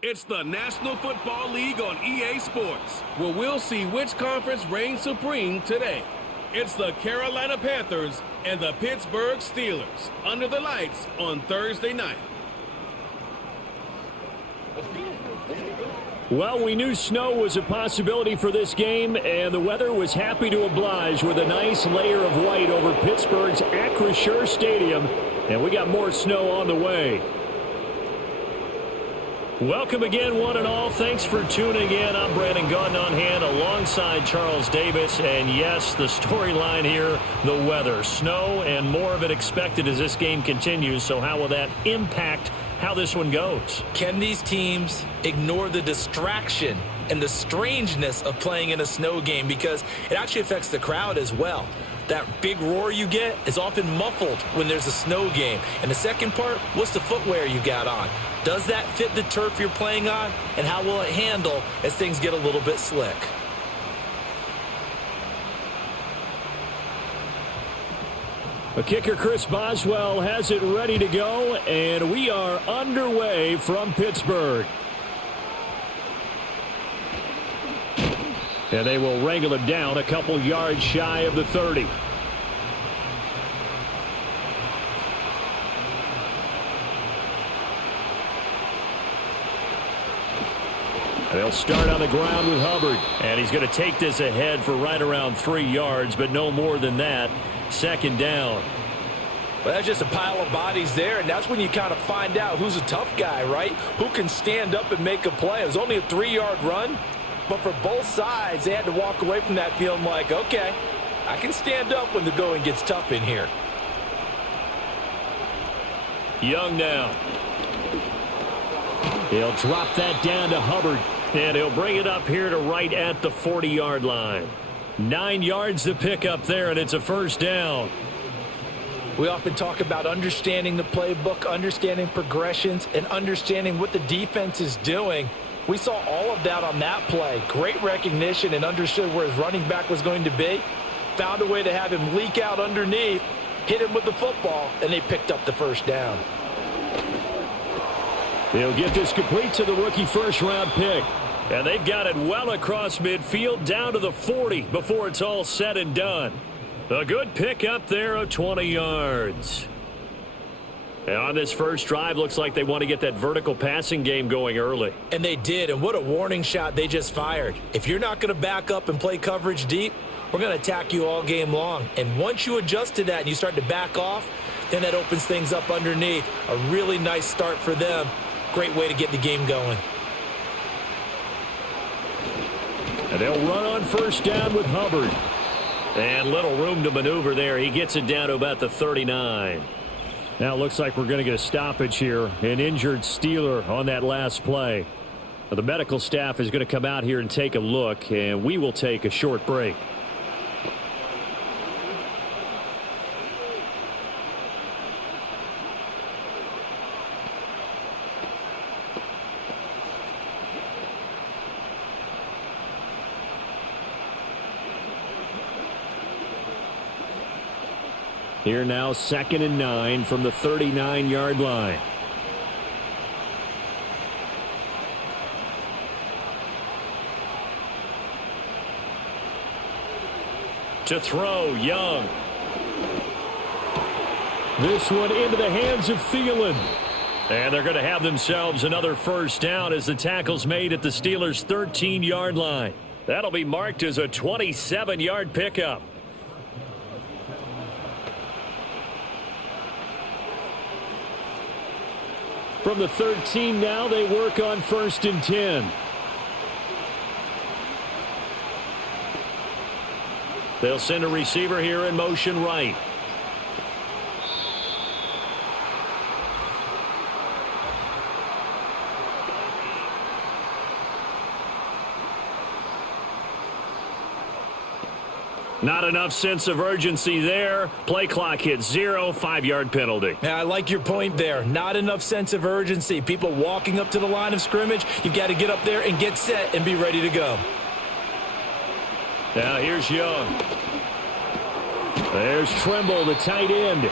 It's the National Football League on EA Sports, where we'll see which conference reigns supreme today. It's the Carolina Panthers and the Pittsburgh Steelers under the lights on Thursday night. Well, we knew snow was a possibility for this game, and the weather was happy to oblige with a nice layer of white over Pittsburgh's Acrisure Stadium, and we got more snow on the way. Welcome again, one and all. Thanks for tuning in. I'm Brandon Gautin on hand alongside Charles Davis. And yes, the storyline here, the weather. Snow and more of it expected as this game continues. So how will that impact how this one goes? Can these teams ignore the distraction and the strangeness of playing in a snow game? Because it actually affects the crowd as well. That big roar you get is often muffled when there's a snow game. And the second part, what's the footwear you got on? Does that fit the turf you're playing on? And how will it handle as things get a little bit slick? The kicker, Chris Boswell, has it ready to go, and we are underway from Pittsburgh. And they will wrangle it down a couple yards shy of the 30. They'll start on the ground with Hubbard. And he's going to take this ahead for right around 3 yards, but no more than that. Second down. Well, that's just a pile of bodies there, and that's when you kind of find out who's a tough guy, right? Who can stand up and make a play. It was only a 3-yard run, but for both sides, they had to walk away from that feeling like, okay, I can stand up when the going gets tough in here. Young now. He'll drop that down to Hubbard. And he'll bring it up here to right at the 40-yard line. 9 yards to pick up there, and it's a first down. We often talk about understanding the playbook, understanding progressions, and understanding what the defense is doing. We saw all of that on that play. Great recognition and understood where his running back was going to be. Found a way to have him leak out underneath, hit him with the football, and they picked up the first down. They'll get this complete to the rookie first-round pick. And they've got it well across midfield down to the 40 before it's all said and done. A good pick up there of 20 yards. And on this first drive, looks like they want to get that vertical passing game going early. And they did, and what a warning shot they just fired. If you're not going to back up and play coverage deep, we're going to attack you all game long. And once you adjust to that and you start to back off, then that opens things up underneath. A really nice start for them. Great way to get the game going. And they'll run on first down with Hubbard. And little room to maneuver there. He gets it down to about the 39. Now it looks like we're going to get a stoppage here. An injured Steeler on that last play. The medical staff is going to come out here and take a look, and we will take a short break. Here now, 2nd and 9 from the 39-yard line. To throw, Young. This one into the hands of Thielen. And they're going to have themselves another first down as the tackle's made at the Steelers' 13-yard line. That'll be marked as a 27-yard pickup. From the 13 now, they work on 1st and 10. They'll send a receiver here in motion right. Not enough sense of urgency there. Play clock hits 0, 5-yard penalty. Yeah, I like your point there. Not enough sense of urgency. People walking up to the line of scrimmage, you've got to get up there and get set and be ready to go. Now here's Young. There's Trimble, the tight end.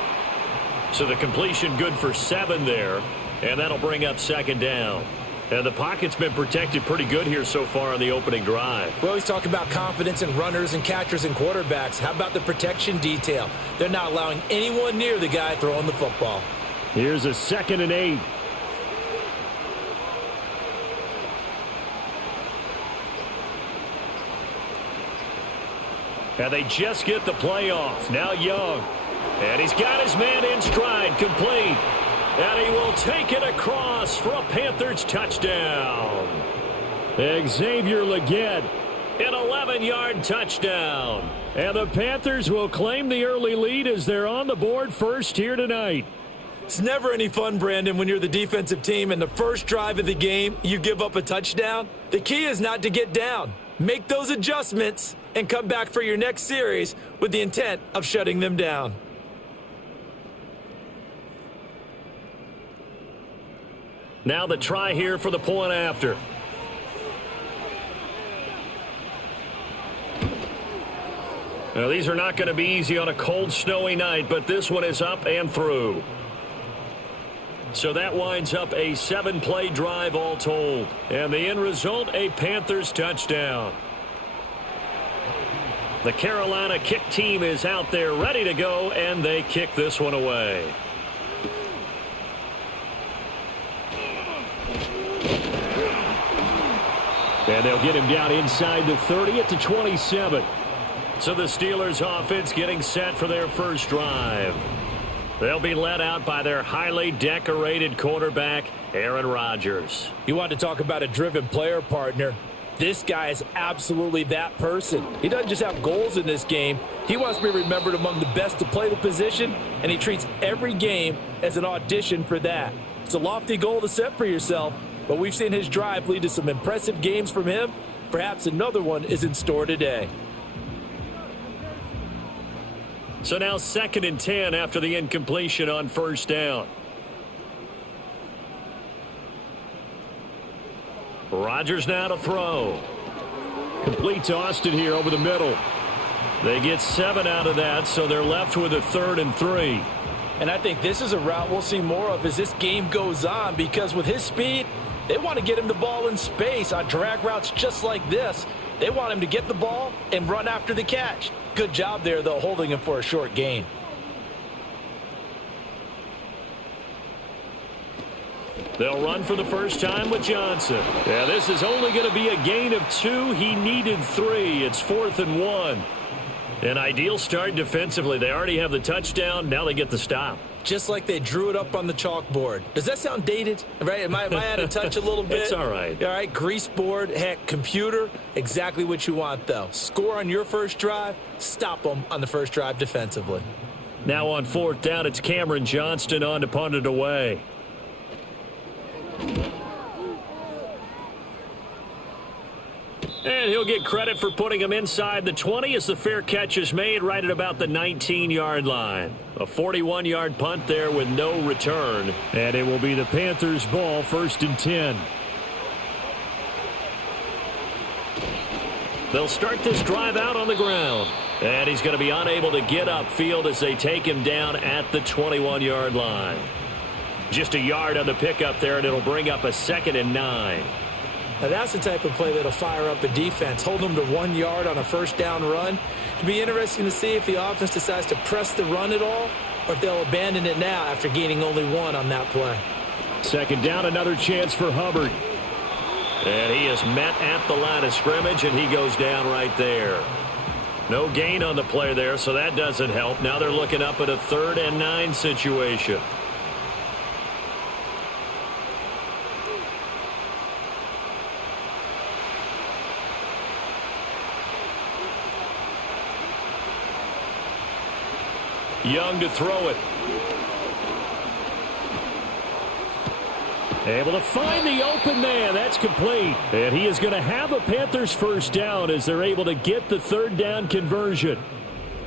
So the completion good for 7 there, and that'll bring up 2nd down. And the pocket's been protected pretty good here so far on the opening drive. We always talk about confidence in runners and catchers and quarterbacks. How about the protection detail? They're not allowing anyone near the guy throwing the football. Here's a 2nd and 8. And they just get the play off. Now Young. And he's got his man in stride, complete. And he will take it across for a Panthers touchdown. Xavier Legette, an 11-yard touchdown. And the Panthers will claim the early lead as they're on the board first here tonight. It's never any fun, Brandon, when you're the defensive team and the first drive of the game, you give up a touchdown. The key is not to get down. Make those adjustments and come back for your next series with the intent of shutting them down. Now the try here for the point after. Now these are not going to be easy on a cold, snowy night, but this one is up and through. So that winds up a 7-play drive all told. And the end result, a Panthers touchdown. The Carolina kick team is out there ready to go, and they kick this one away. And they'll get him down inside the 30 at the 27. So the Steelers offense getting set for their first drive. They'll be led out by their highly decorated quarterback, Aaron Rodgers. You want to talk about a driven player, partner. This guy is absolutely that person. He doesn't just have goals in this game. He wants to be remembered among the best to play the position, and he treats every game as an audition for that. It's a lofty goal to set for yourself, but we've seen his drive lead to some impressive games from him. Perhaps another one is in store today. So now 2nd and 10 after the incompletion on first down. Rodgers now to throw. Complete to Austin here over the middle. They get 7 out of that, so they're left with a 3rd and 3. And I think this is a route we'll see more of as this game goes on, because with his speed, they want to get him the ball in space on drag routes just like this. They want him to get the ball and run after the catch. Good job there, though, holding him for a short gain. They'll run for the first time with Johnson. Yeah, this is only going to be a gain of 2. He needed 3. It's 4th and 1. An ideal start defensively. They already have the touchdown. Now they get the stop. Just like they drew it up on the chalkboard. Does that sound dated? Right? Am I out of touch a little bit? It's all right. All right, grease board, heck, computer. Exactly what you want, though. Score on your first drive. Stop them on the first drive defensively. Now on 4th down, it's Cameron Johnston on to punt it away. And he'll get credit for putting him inside the 20 as the fair catch is made right at about the 19-yard line. A 41-yard punt there with no return. And it will be the Panthers' ball, 1st and 10. They'll start this drive out on the ground. And he's going to be unable to get upfield as they take him down at the 21-yard line. Just a yard on the pickup there, and it'll bring up a 2nd and 9. Now that's the type of play that'll fire up a defense. Hold them to 1 yard on a first down run. It'll be interesting to see if the offense decides to press the run at all, or if they'll abandon it now after gaining only 1 on that play. 2nd down, another chance for Hubbard. And he is met at the line of scrimmage, and he goes down right there. No gain on the play there, so that doesn't help. Now they're looking up at a 3rd and 9 situation. Young to throw it. Able to find the open man. That's complete. And he is going to have a Panthers first down as they're able to get the 3rd down conversion.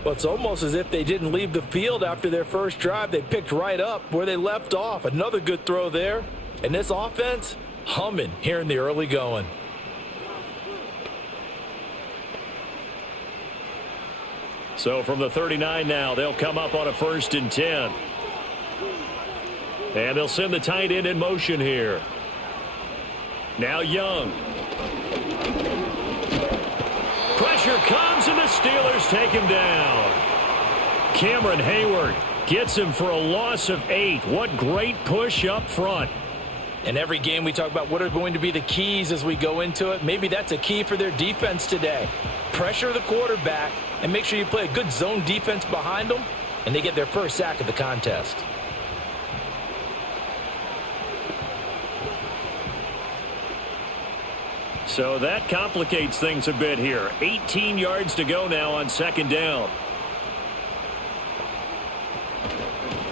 Well, it's almost as if they didn't leave the field after their first drive. They picked right up where they left off. Another good throw there. And this offense, humming here in the early going. So from the 39 now, they'll come up on a 1st and 10. And they'll send the tight end in motion here. Now Young. Pressure comes, and the Steelers take him down. Cameron Hayward gets him for a loss of 8. What great push up front. In every game we talk about what are going to be the keys as we go into it. Maybe that's a key for their defense today. Pressure the quarterback and make sure you play a good zone defense behind them, and they get their first sack of the contest. So that complicates things a bit here. 18 yards to go now on second down.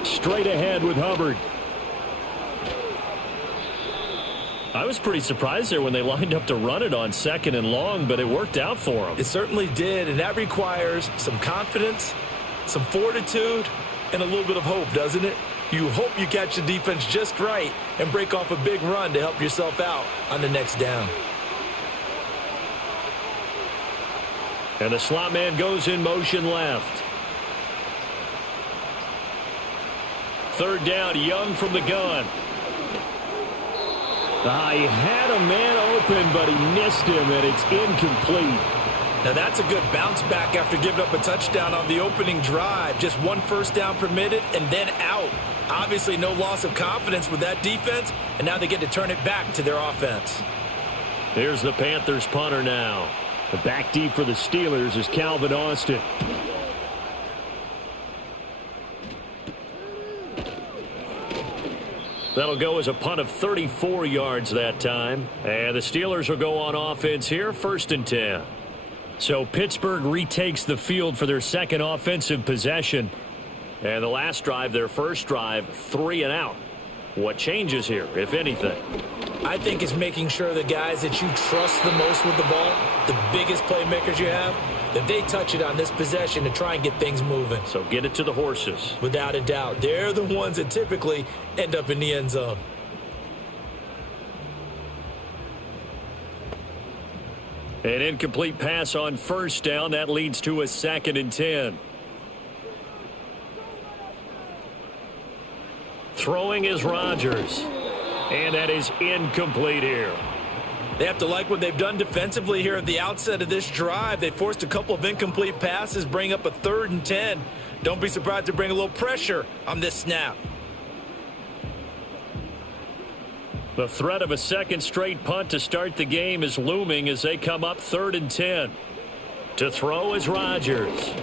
Straight ahead with Hubbard. I was pretty surprised there when they lined up to run it on second and long, but it worked out for them. It certainly did, and that requires some confidence, some fortitude, and a little bit of hope, doesn't it? You hope you catch the defense just right and break off a big run to help yourself out on the next down. And the slot man goes in motion left. Third down, Young from the gun. He had a man open, but he missed him, and it's incomplete. Now that's a good bounce back after giving up a touchdown on the opening drive. Just one first down permitted and then out. Obviously no loss of confidence with that defense, and now they get to turn it back to their offense. Here's the Panthers punter now. The back deep for the Steelers is Calvin Austin. That'll go as a punt of 34 yards that time. And the Steelers will go on offense here, 1st and 10. So Pittsburgh retakes the field for their second offensive possession. And the last drive, their first drive, 3 and out. What changes here, if anything? I think it's making sure the guys that you trust the most with the ball, the biggest playmakers you have, that they touch it on this possession to try and get things moving. So get it to the horses. Without a doubt. They're the ones that typically end up in the end zone. An incomplete pass on first down. That leads to a 2nd and 10. Throwing is Rodgers. And that is incomplete here. They have to like what they've done defensively here at the outset of this drive. They forced a couple of incomplete passes, bring up a 3rd and 10. Don't be surprised to bring a little pressure on this snap. The threat of a second straight punt to start the game is looming as they come up 3rd and 10. To throw is Rodgers.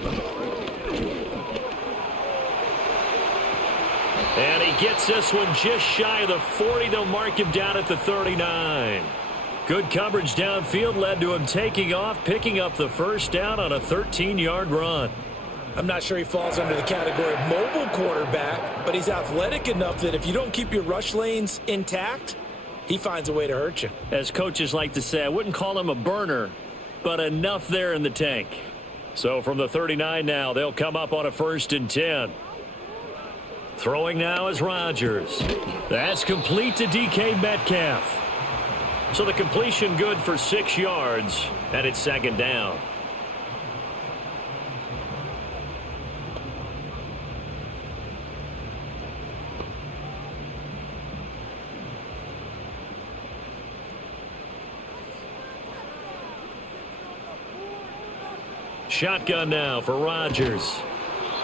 And he gets this one just shy of the 40. They'll mark him down at the 39. Good coverage downfield led to him taking off, picking up the first down on a 13-yard run. I'm not sure he falls under the category of mobile quarterback, but he's athletic enough that if you don't keep your rush lanes intact, he finds a way to hurt you. As coaches like to say, I wouldn't call him a burner, but enough there in the tank. So from the 39 now, they'll come up on a 1st and 10. Throwing now is Rodgers. That's complete to DK Metcalf. So the completion good for 6 yards, and it's 2nd down. Shotgun now for Rodgers.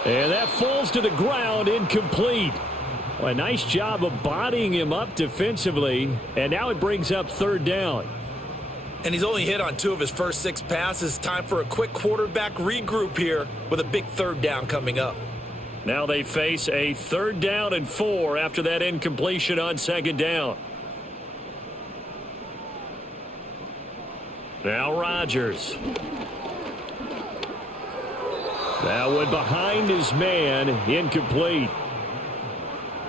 And that falls to the ground, incomplete. Well, a nice job of bodying him up defensively, and now it brings up 3rd down. And he's only hit on 2 of his first 6 passes. Time for a quick quarterback regroup here with a big 3rd down coming up. Now they face a 3rd down and 4 after that incompletion on 2nd down. Now Rodgers. That one behind his man, incomplete.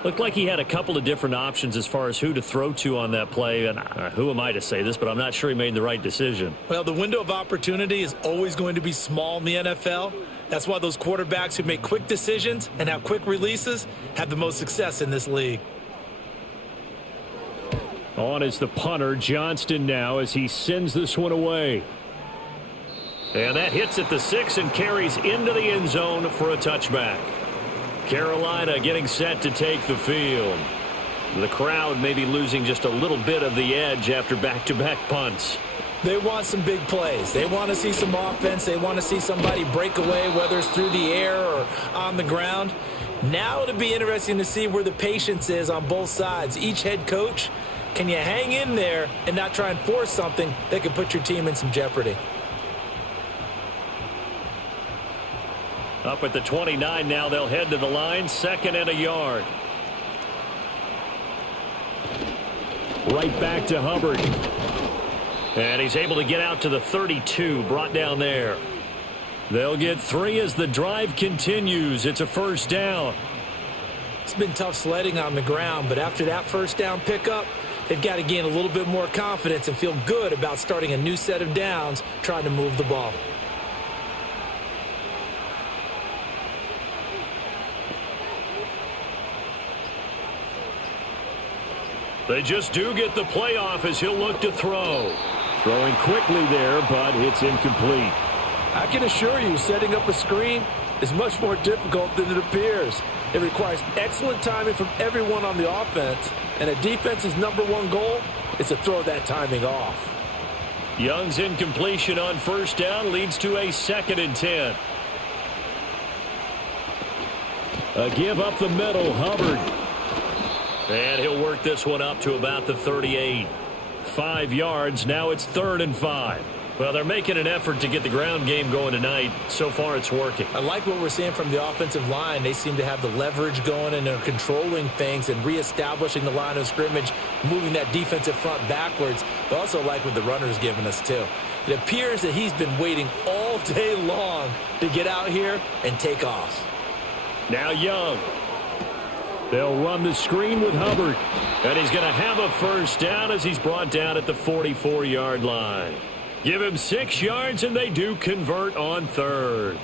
Looked like he had a couple of different options as far as who to throw to on that play. And who am I to say this, but I'm not sure he made the right decision. Well, the window of opportunity is always going to be small in the NFL. That's why those quarterbacks who make quick decisions and have quick releases have the most success in this league. On is the punter, Johnston, now as he sends this one away. And that hits at the 6 and carries into the end zone for a touchback. Carolina getting set to take the field. The crowd may be losing just a little bit of the edge after back-to-back punts. They want some big plays. They want to see some offense. They want to see somebody break away, whether it's through the air or on the ground. Now it'll be interesting to see where the patience is on both sides. Each head coach, can you hang in there and not try and force something that could put your team in some jeopardy? Up at the 29 now, they'll head to the line, 2nd and a yard. Right back to Hubbard. And he's able to get out to the 32, brought down there. They'll get 3 as the drive continues. It's a first down. It's been tough sledding on the ground, but after that first down pickup, they've got to gain a little bit more confidence and feel good about starting a new set of downs, trying to move the ball. They just do get the playoff as he'll look to throw. Throwing quickly there, but it's incomplete. I can assure you, setting up a screen is much more difficult than it appears. It requires excellent timing from everyone on the offense, and a defense's #1 goal is to throw that timing off. Young's incompletion on first down leads to a 2nd and 10. A give up the middle, Hubbard. And he'll work this one up to about the 38. 5 yards, now it's 3rd and 5. Well, they're making an effort to get the ground game going tonight. So far, it's working. I like what we're seeing from the offensive line. They seem to have the leverage going, and they're controlling things and reestablishing the line of scrimmage, moving that defensive front backwards. But also like what the runner's giving us, too. It appears that he's been waiting all day long to get out here and take off. Now Young. They'll run the screen with Hubbard. And he's going to have a first down as he's brought down at the 44-yard line. Give him 6 yards, and they do convert on 3rd.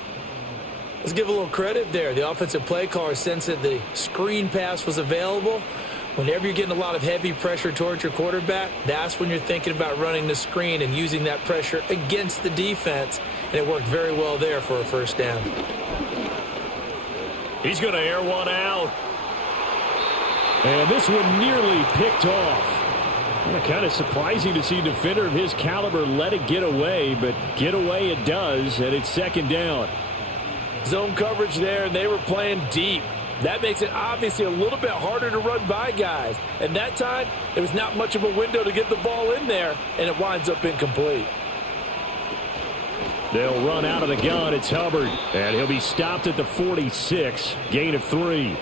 Let's give a little credit there. The offensive play caller sensed that the screen pass was available. Whenever you're getting a lot of heavy pressure towards your quarterback, that's when you're thinking about running the screen and using that pressure against the defense. And it worked very well there for a first down. He's going to air one out. And this one nearly picked off. Kind of surprising to see a defender of his caliber let it get away, but get away it does, and it's 2nd down. Zone coverage there, and they were playing deep. That makes it obviously a little bit harder to run by guys. And that time, there was not much of a window to get the ball in there, and it winds up incomplete. They'll run out of the gun. It's Hubbard, and he'll be stopped at the 46. Gain of 3.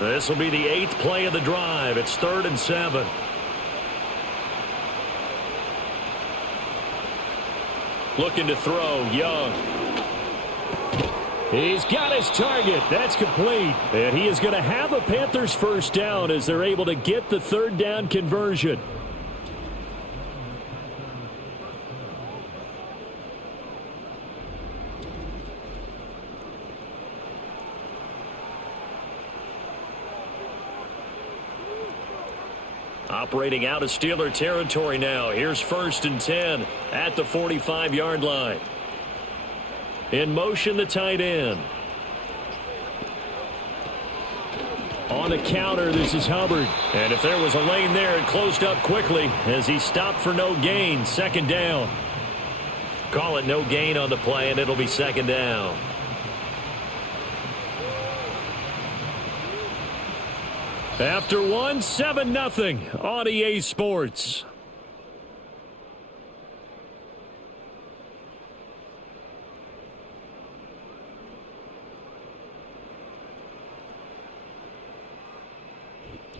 This will be the 8th play of the drive. It's 3rd and 7. Looking to throw, Young. He's got his target. That's complete. And he is going to have a Panthers first down as they're able to get the 3rd down conversion. Operating out of Steeler territory now. Here's 1st and 10 at the 45-yard line. In motion, the tight end. On the counter, this is Hubbard. And if there was a lane there, it closed up quickly as he stopped for no gain. 2nd down. Call it no gain on the play, and it'll be 2nd down. After one, 7-0 on EA Sports.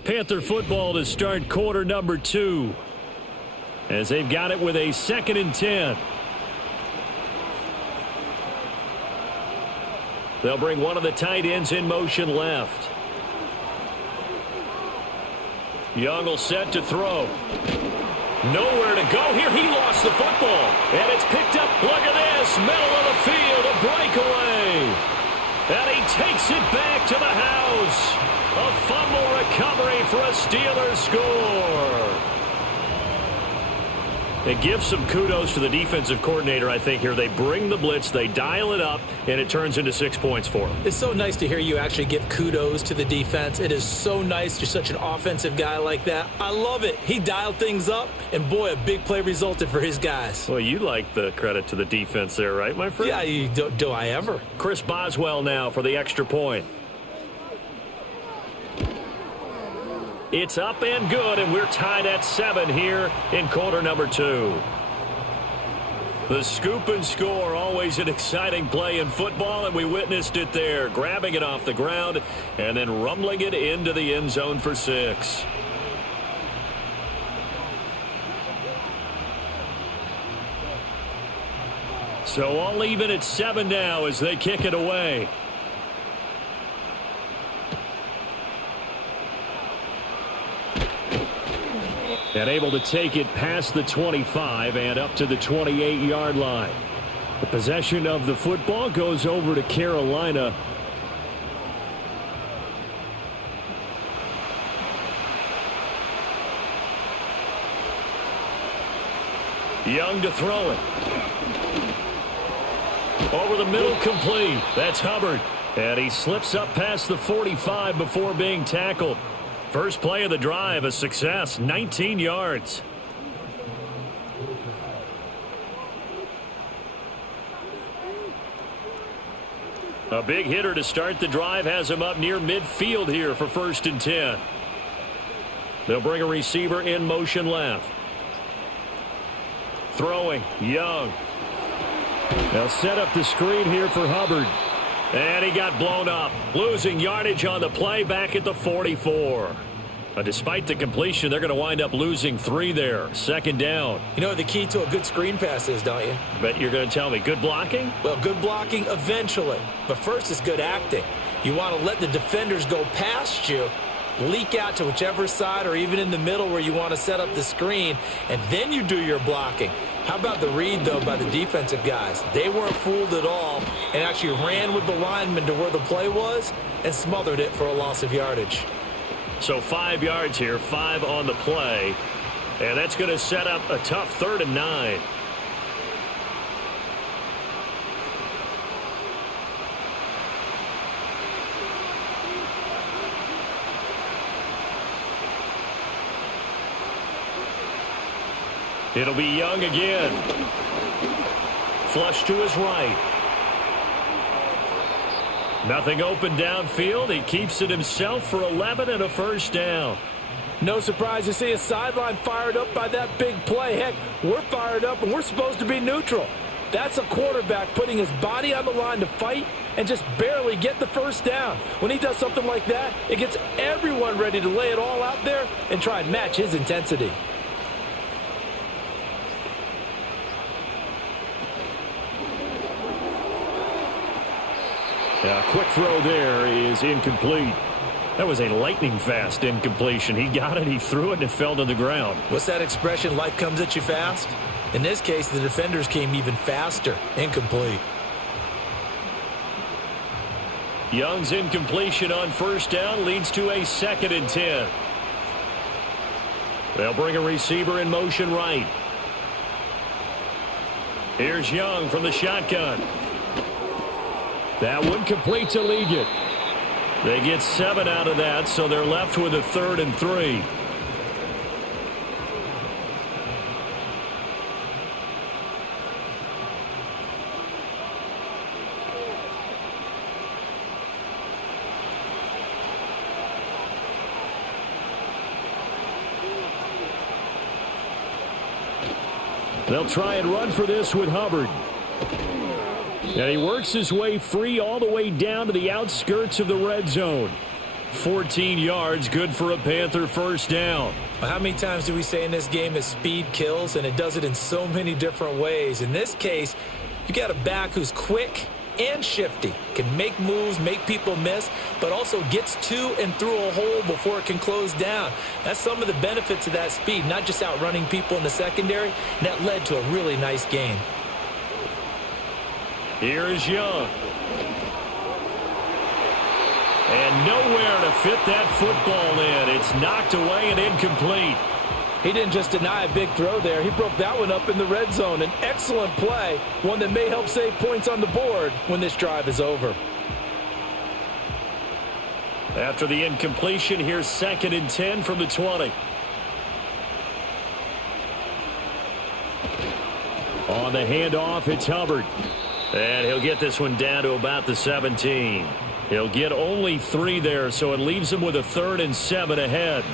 Panther football to start quarter number 2. As they've got it with a 2nd and 10. They'll bring one of the tight ends in motion left. Young will set to throw. Nowhere to go here. He lost the football. And it's picked up. Look at this. Middle of the field. A breakaway. And he takes it back to the house. A fumble recovery for a Steelers score. And give some kudos to the defensive coordinator, I think, here. They bring the blitz, they dial it up, and it turns into 6 points for them. It's so nice to hear you actually give kudos to the defense. It is so nice. You're such an offensive guy like that. I love it. He dialed things up, and boy, a big play resulted for his guys. Well, you like the credit to the defense there, right, my friend? Yeah, do I ever? Chris Boswell now for the extra point. It's up and good, and we're tied at 7 here in quarter number 2. The scoop and score, always an exciting play in football, and we witnessed it there, grabbing it off the ground and then rumbling it into the end zone for 6. So all even at 7 now as they kick it away. And able to take it past the 25 and up to the 28-yard line. The possession of the football goes over to Carolina. Young to throw it. Over the middle, complete. That's Hubbard. And he slips up past the 45 before being tackled. First play of the drive, a success, 19 yards. A big hitter to start the drive has him up near midfield here for 1st and 10. They'll bring a receiver in motion left. Throwing, Young. They'll set up the screen here for Hubbard. And he got blown up, losing yardage on the play back at the 44. Despite the completion, they're going to wind up losing 3 there. 2nd down. You know what the key to a good screen pass is, don't you? Bet you're going to tell me. Good blocking? Well, good blocking eventually. But first is good acting. You want to let the defenders go past you, leak out to whichever side or even in the middle where you want to set up the screen, and then you do your blocking. How about the read, though, by the defensive guys? They weren't fooled at all and actually ran with the lineman to where the play was and smothered it for a loss of yardage. So 5 yards here, 5 on the play. And that's going to set up a tough 3rd and 9. It'll be Young again. Flush to his right. Nothing open downfield. He keeps it himself for 11 and a 1st down. No surprise to see a sideline fired up by that big play. Heck, we're fired up and we're supposed to be neutral. That's a quarterback putting his body on the line to fight and just barely get the 1st down. When he does something like that, it gets everyone ready to lay it all out there and try and match his intensity. A quick throw there is incomplete. That was a lightning-fast incompletion. He got it, he threw it, and it fell to the ground. What's that expression, life comes at you fast? In this case, the defenders came even faster. Incomplete. Young's incompletion on 1st down leads to a 2nd and 10. They'll bring a receiver in motion right. Here's Young from the shotgun. That one complete to Leggett. They get 7 out of that, so they're left with a 3rd and 3. They'll try and run for this with Hubbard. And he works his way free all the way down to the outskirts of the red zone. 14 yards, good for a Panther 1st down. Well, how many times do we say in this game that speed kills, and it does it in so many different ways? In this case, you got a back who's quick and shifty, can make moves, make people miss, but also gets to and through a hole before it can close down. That's some of the benefits of that speed, not just outrunning people in the secondary. And that led to a really nice game. Here is Young. And nowhere to fit that football in. It's knocked away and incomplete. He didn't just deny a big throw there. He broke that one up in the red zone. An excellent play, one that may help save points on the board when this drive is over. After the incompletion, here's 2nd and 10 from the 20. On the handoff, it's Hubbard. And he'll get this one down to about the 17. He'll get only 3 there, so it leaves him with a 3rd and 7 ahead.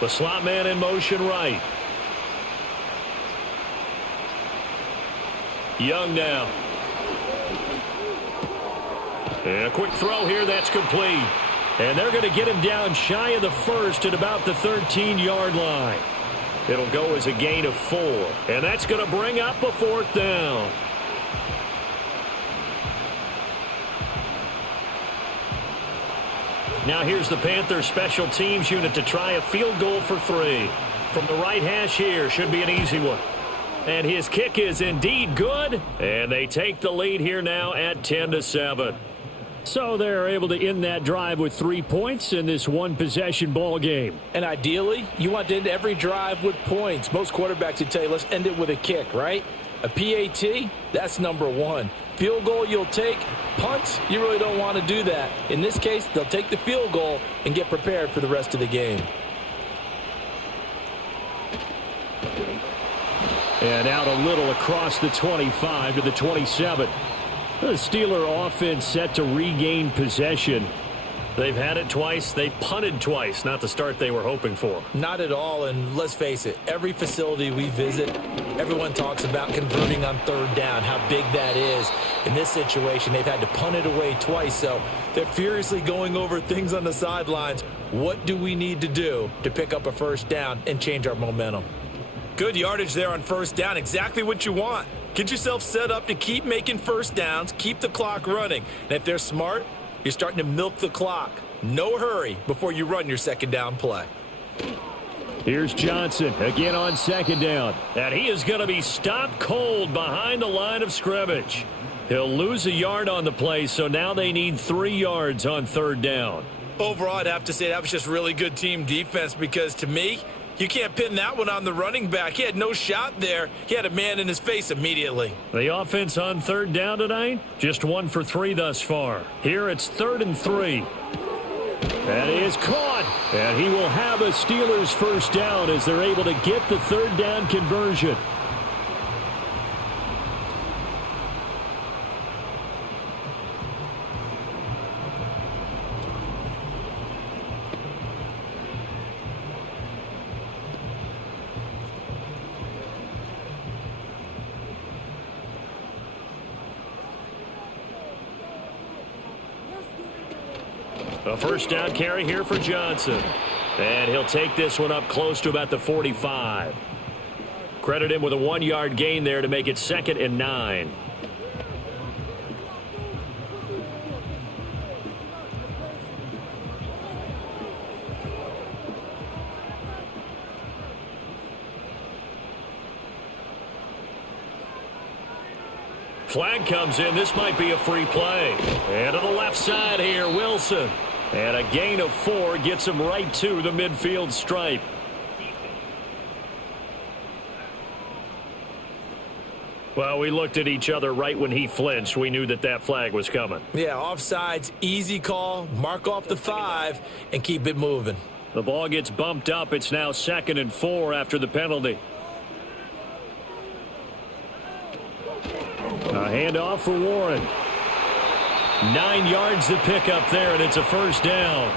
The slot man in motion right. Young now. And a quick throw here, that's complete. And they're going to get him down shy of the 1st at about the 13-yard line. It'll go as a gain of 4. And that's going to bring up a 4th down. Now here's the Panthers special teams unit to try a field goal for 3. From the right hash here, should be an easy one. And his kick is indeed good. And they take the lead here now at 10-7. So they're able to end that drive with 3 points in this one-possession ball game. And ideally, you want to end every drive with points. Most quarterbacks would tell you, let's end it with a kick, right? A PAT, that's number 1. Field goal you'll take. Punts, you really don't want to do that. In this case, they'll take the field goal and get prepared for the rest of the game. And out a little across the 25 to the 27. The Steeler offense set to regain possession. They've had it twice. They've punted twice. Not the start they were hoping for. Not at all, and let's face it, every facility we visit, everyone talks about converting on 3rd down, how big that is. In this situation, they've had to punt it away twice, so they're furiously going over things on the sidelines. What do we need to do to pick up a 1st down and change our momentum? Good yardage there on 1st down, exactly what you want. Get yourself set up to keep making 1st downs, keep the clock running. And if they're smart, you're starting to milk the clock. No hurry before you run your 2nd down play. Here's Johnson again on 2nd down. And he is going to be stopped cold behind the line of scrimmage. He'll lose a yard on the play, so now they need 3 yards on 3rd down. Overall, I'd have to say that was just really good team defense because to me, you can't pin that one on the running back. He had no shot there. He had a man in his face immediately. The offense on 3rd down tonight, just 1 for 3 thus far. Here it's 3rd and 3. That is caught. And he will have a Steelers 1st down as they're able to get the 3rd down conversion. A 1st down carry here for Johnson. And he'll take this one up close to about the 45. Credit him with a 1-yard gain there to make it 2nd and 9. Flag comes in. This might be a free play. And to the left side here, Wilson. And a gain of 4 gets him right to the midfield stripe. Well, we looked at each other right when he flinched. We knew that that flag was coming. Yeah, offsides, easy call, mark off the 5, and keep it moving. The ball gets bumped up. It's now 2nd and 4 after the penalty. A handoff for Warren. 9 yards to pick up there, and it's a 1st down.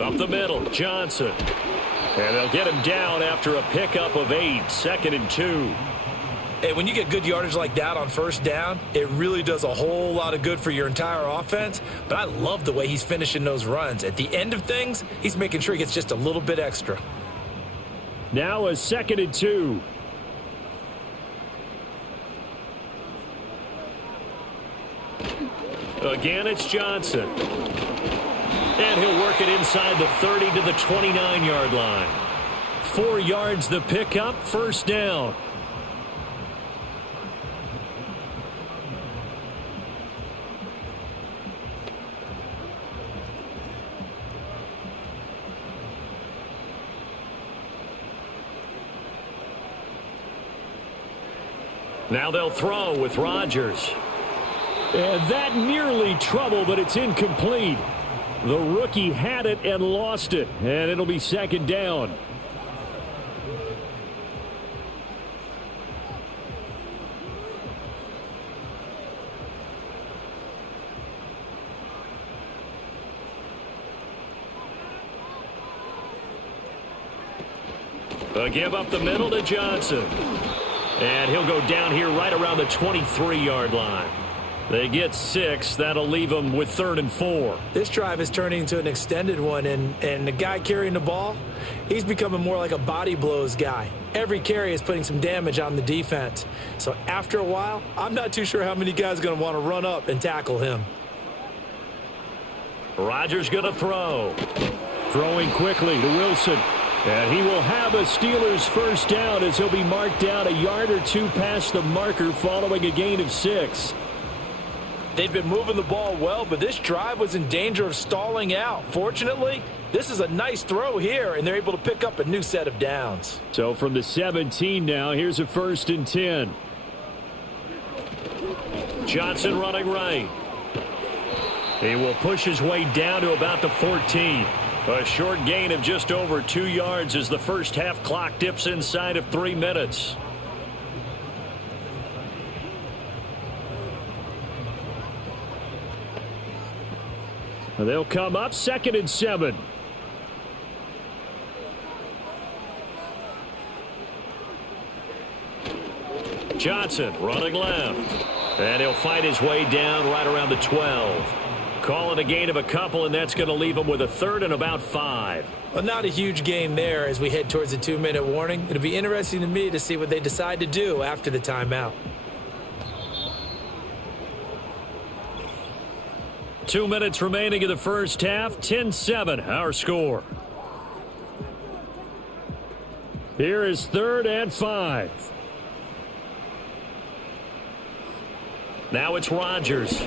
Up the middle, Johnson. And they'll get him down after a pickup of 8, 2nd and 2. Hey, when you get good yardage like that on first down, it really does a whole lot of good for your entire offense. But I love the way he's finishing those runs. At the end of things, he's making sure he gets just a little bit extra. Now a 2nd and 2. Again, it's Johnson. And he'll work it inside the 30 to the 29-yard line. 4 yards the pickup, first down. Now they'll throw with Rodgers. And that nearly trouble, but it's incomplete. The rookie had it and lost it, and it'll be 2nd down. A give up the middle to Johnson. And he'll go down here right around the 23-yard line. They get 6. That'll leave them with 3rd and 4. This drive is turning into an extended one, and the guy carrying the ball, he's becoming more like a body blows guy. Every carry is putting some damage on the defense. So after a while, I'm not too sure how many guys are going to want to run up and tackle him. Rodgers going to throw. Throwing quickly to Wilson. And he will have a Steelers first down as he'll be marked down a yard or 2 past the marker following a gain of 6. They've been moving the ball well, but this drive was in danger of stalling out. Fortunately, this is a nice throw here, and they're able to pick up a new set of downs. So from the 17 now, here's a 1st and 10. Johnson running right. He will push his way down to about the 14. A short gain of just over 2 yards as the first half clock dips inside of 3 minutes. They'll come up 2nd and 7. Johnson running left. And he'll fight his way down right around the 12. Calling a gain of a couple, and that's going to leave him with a 3rd and about 5. Well, not a huge gain there as we head towards the 2-minute warning. It'll be interesting to me to see what they decide to do after the timeout. 2 minutes remaining in the first half. 10-7, our score. Here is 3rd and 5. Now it's Rodgers.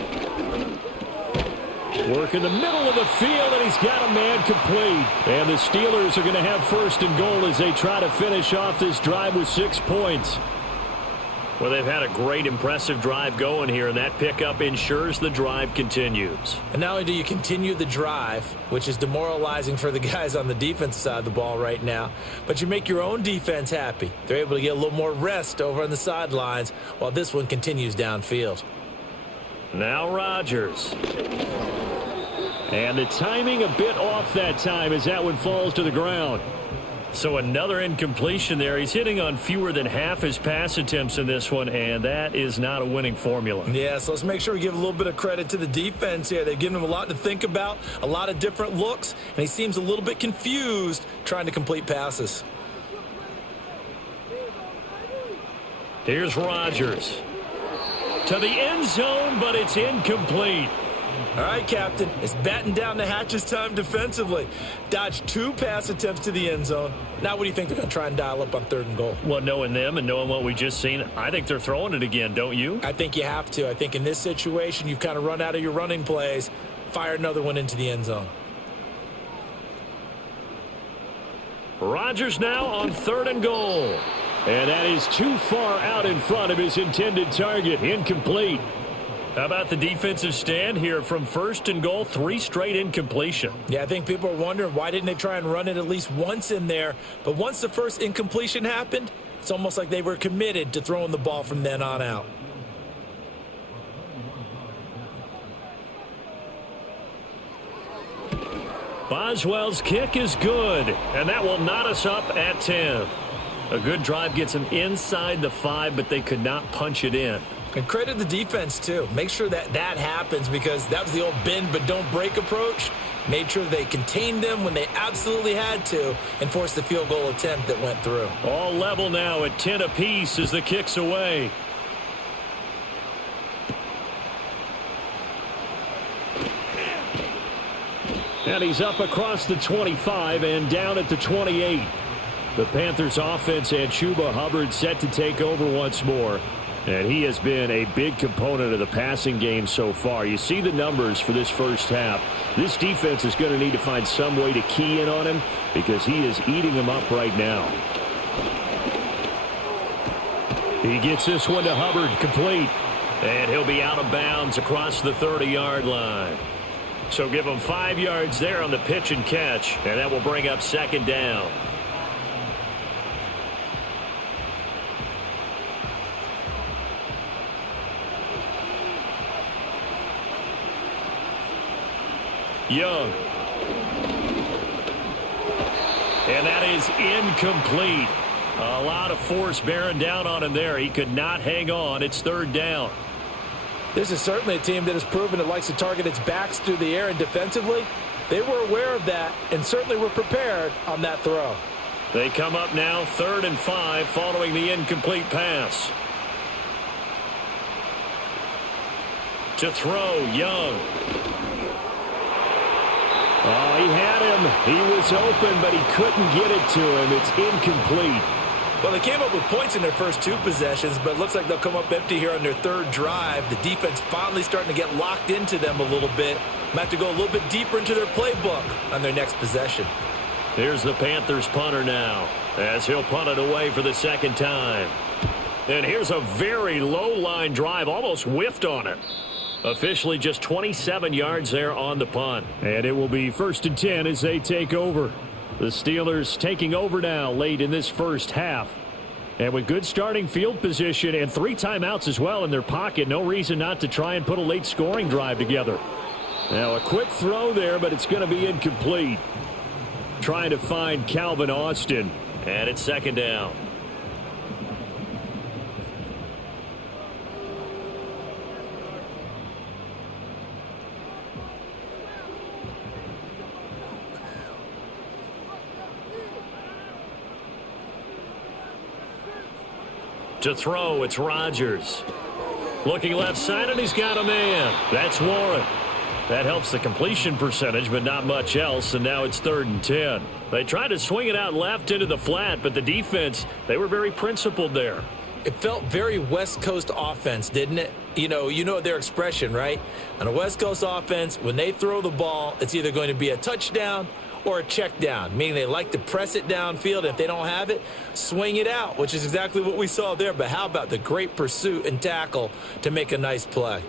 Work in the middle of the field, and he's got a man complete. And the Steelers are going to have 1st and goal as they try to finish off this drive with 6 points. Well, they've had a great, impressive drive going here, and that pickup ensures the drive continues. And not only do you continue the drive, which is demoralizing for the guys on the defensive side of the ball right now, but you make your own defense happy. They're able to get a little more rest over on the sidelines while this one continues downfield. Now Rodgers. And the timing a bit off that time as that one falls to the ground. So another incompletion there. He's hitting on fewer than half his pass attempts in this one, and that is not a winning formula. Yeah, so let's make sure we give a little bit of credit to the defense here. They've given him a lot to think about, a lot of different looks, and he seems a little bit confused trying to complete passes. Here's Rodgers. To the end zone, but it's incomplete. All right, Captain, it's batten down the hatches time defensively. Dodged 2 pass attempts to the end zone. Now what do you think they're going to try and dial up on 3rd and goal? Well, knowing them and knowing what we just seen, I think they're throwing it again, don't you? I think you have to. I think in this situation, you've kind of run out of your running plays. Fire another one into the end zone. Rodgers now on 3rd and goal. And that is too far out in front of his intended target. Incomplete. How about the defensive stand here from 1st and goal, 3 straight incompletion? Yeah, I think people are wondering why didn't they try and run it at least once in there. But once the first incompletion happened, it's almost like they were committed to throwing the ball from then on out. Boswell's kick is good, and that will knot us up at 10. A good drive gets them inside the 5, but they could not punch it in. And credit the defense, too. Make sure that happens, because that was the old bend but don't break approach. Made sure they contained them when they absolutely had to and forced the field goal attempt that went through. All level now at 10 apiece as the kick's away. And he's up across the 25 and down at the 28. The Panthers offense and Chuba Hubbard set to take over once more. And he has been a big component of the passing game so far. You see the numbers for this first half. This defense is going to need to find some way to key in on him, because he is eating them up right now. He gets this one to Hubbard, complete. And he'll be out of bounds across the 30-yard line. So give him 5 yards there on the pitch and catch, and that will bring up second down. Young. And that is incomplete. A lot of force bearing down on him there. He could not hang on. It's third down. This is certainly a team that has proven it likes to target its backs through the air, and defensively, they were aware of that and certainly were prepared on that throw. They come up now 3rd and 5 following the incomplete pass. To throw, Young. Oh, he had him. He was open, but he couldn't get it to him. It's incomplete. Well, they came up with points in their first 2 possessions, but it looks like they'll come up empty here on their 3rd drive. The defense finally starting to get locked into them a little bit. Might have to go a little bit deeper into their playbook on their next possession. Here's the Panthers punter now, as he'll punt it away for the second time. And here's a very low-line drive, almost whiffed on it. Officially just 27 yards there on the punt. And it will be 1st and 10 as they take over. The Steelers taking over now late in this first half. And with good starting field position and 3 timeouts as well in their pocket, no reason not to try and put a late scoring drive together. Now a quick throw there, but it's going to be incomplete. Trying to find Calvin Austin. And it's second down. To throw, it's Rodgers. Looking left side, and he's got a man. That's Warren. That helps the completion percentage, but not much else, and now it's 3rd and 10. They tried to swing it out left into the flat, but the defense, they were very principled there. It felt very West Coast offense, didn't it? You know their expression, right? On a West Coast offense, when they throw the ball, it's either going to be a touchdown or a check down, meaning they like to press it downfield. If they don't have it, swing it out, which is exactly what we saw there. But how about the great pursuit and tackle to make a nice play?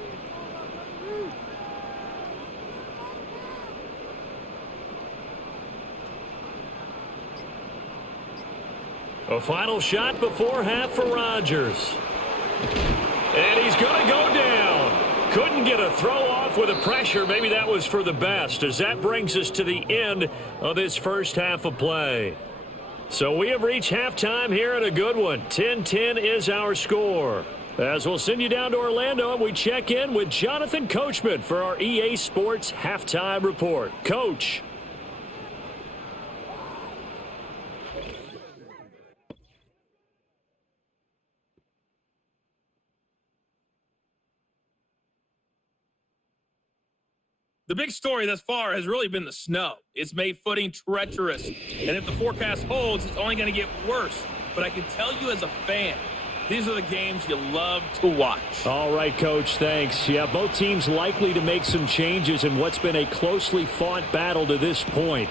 A final shot before half for Rodgers. And he's going to go down. Couldn't get a throw off with the pressure. Maybe that was for the best, as that brings us to the end of this first half of play. So we have reached halftime here at a good one. 10-10 is our score. As we'll send you down to Orlando, and we check in with Jonathan Coachman for our EA Sports Halftime Report. Coach. The big story thus far has really been the snow. It's made footing treacherous, and if the forecast holds, it's only going to get worse. But I can tell you as a fan, these are the games you love to watch. All right, Coach, thanks. Yeah, both teams likely to make some changes in what's been a closely fought battle to this point.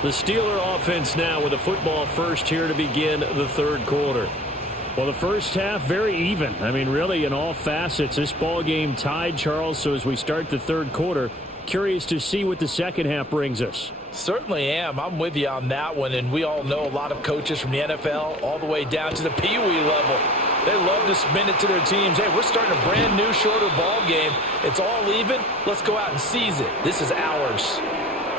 The Steeler offense now with a football first here to begin the 3rd quarter. Well, the first half, very even. I mean, really, in all facets, this ball game tied, Charles. So as we start the 3rd quarter, curious to see what the second half brings us. Certainly am. I'm with you on that one, and we all know a lot of coaches from the NFL all the way down to the Pee Wee level. They love to spin it to their teams. Hey, we're starting a brand new, shorter ball game. It's all even. Let's go out and seize it. This is ours.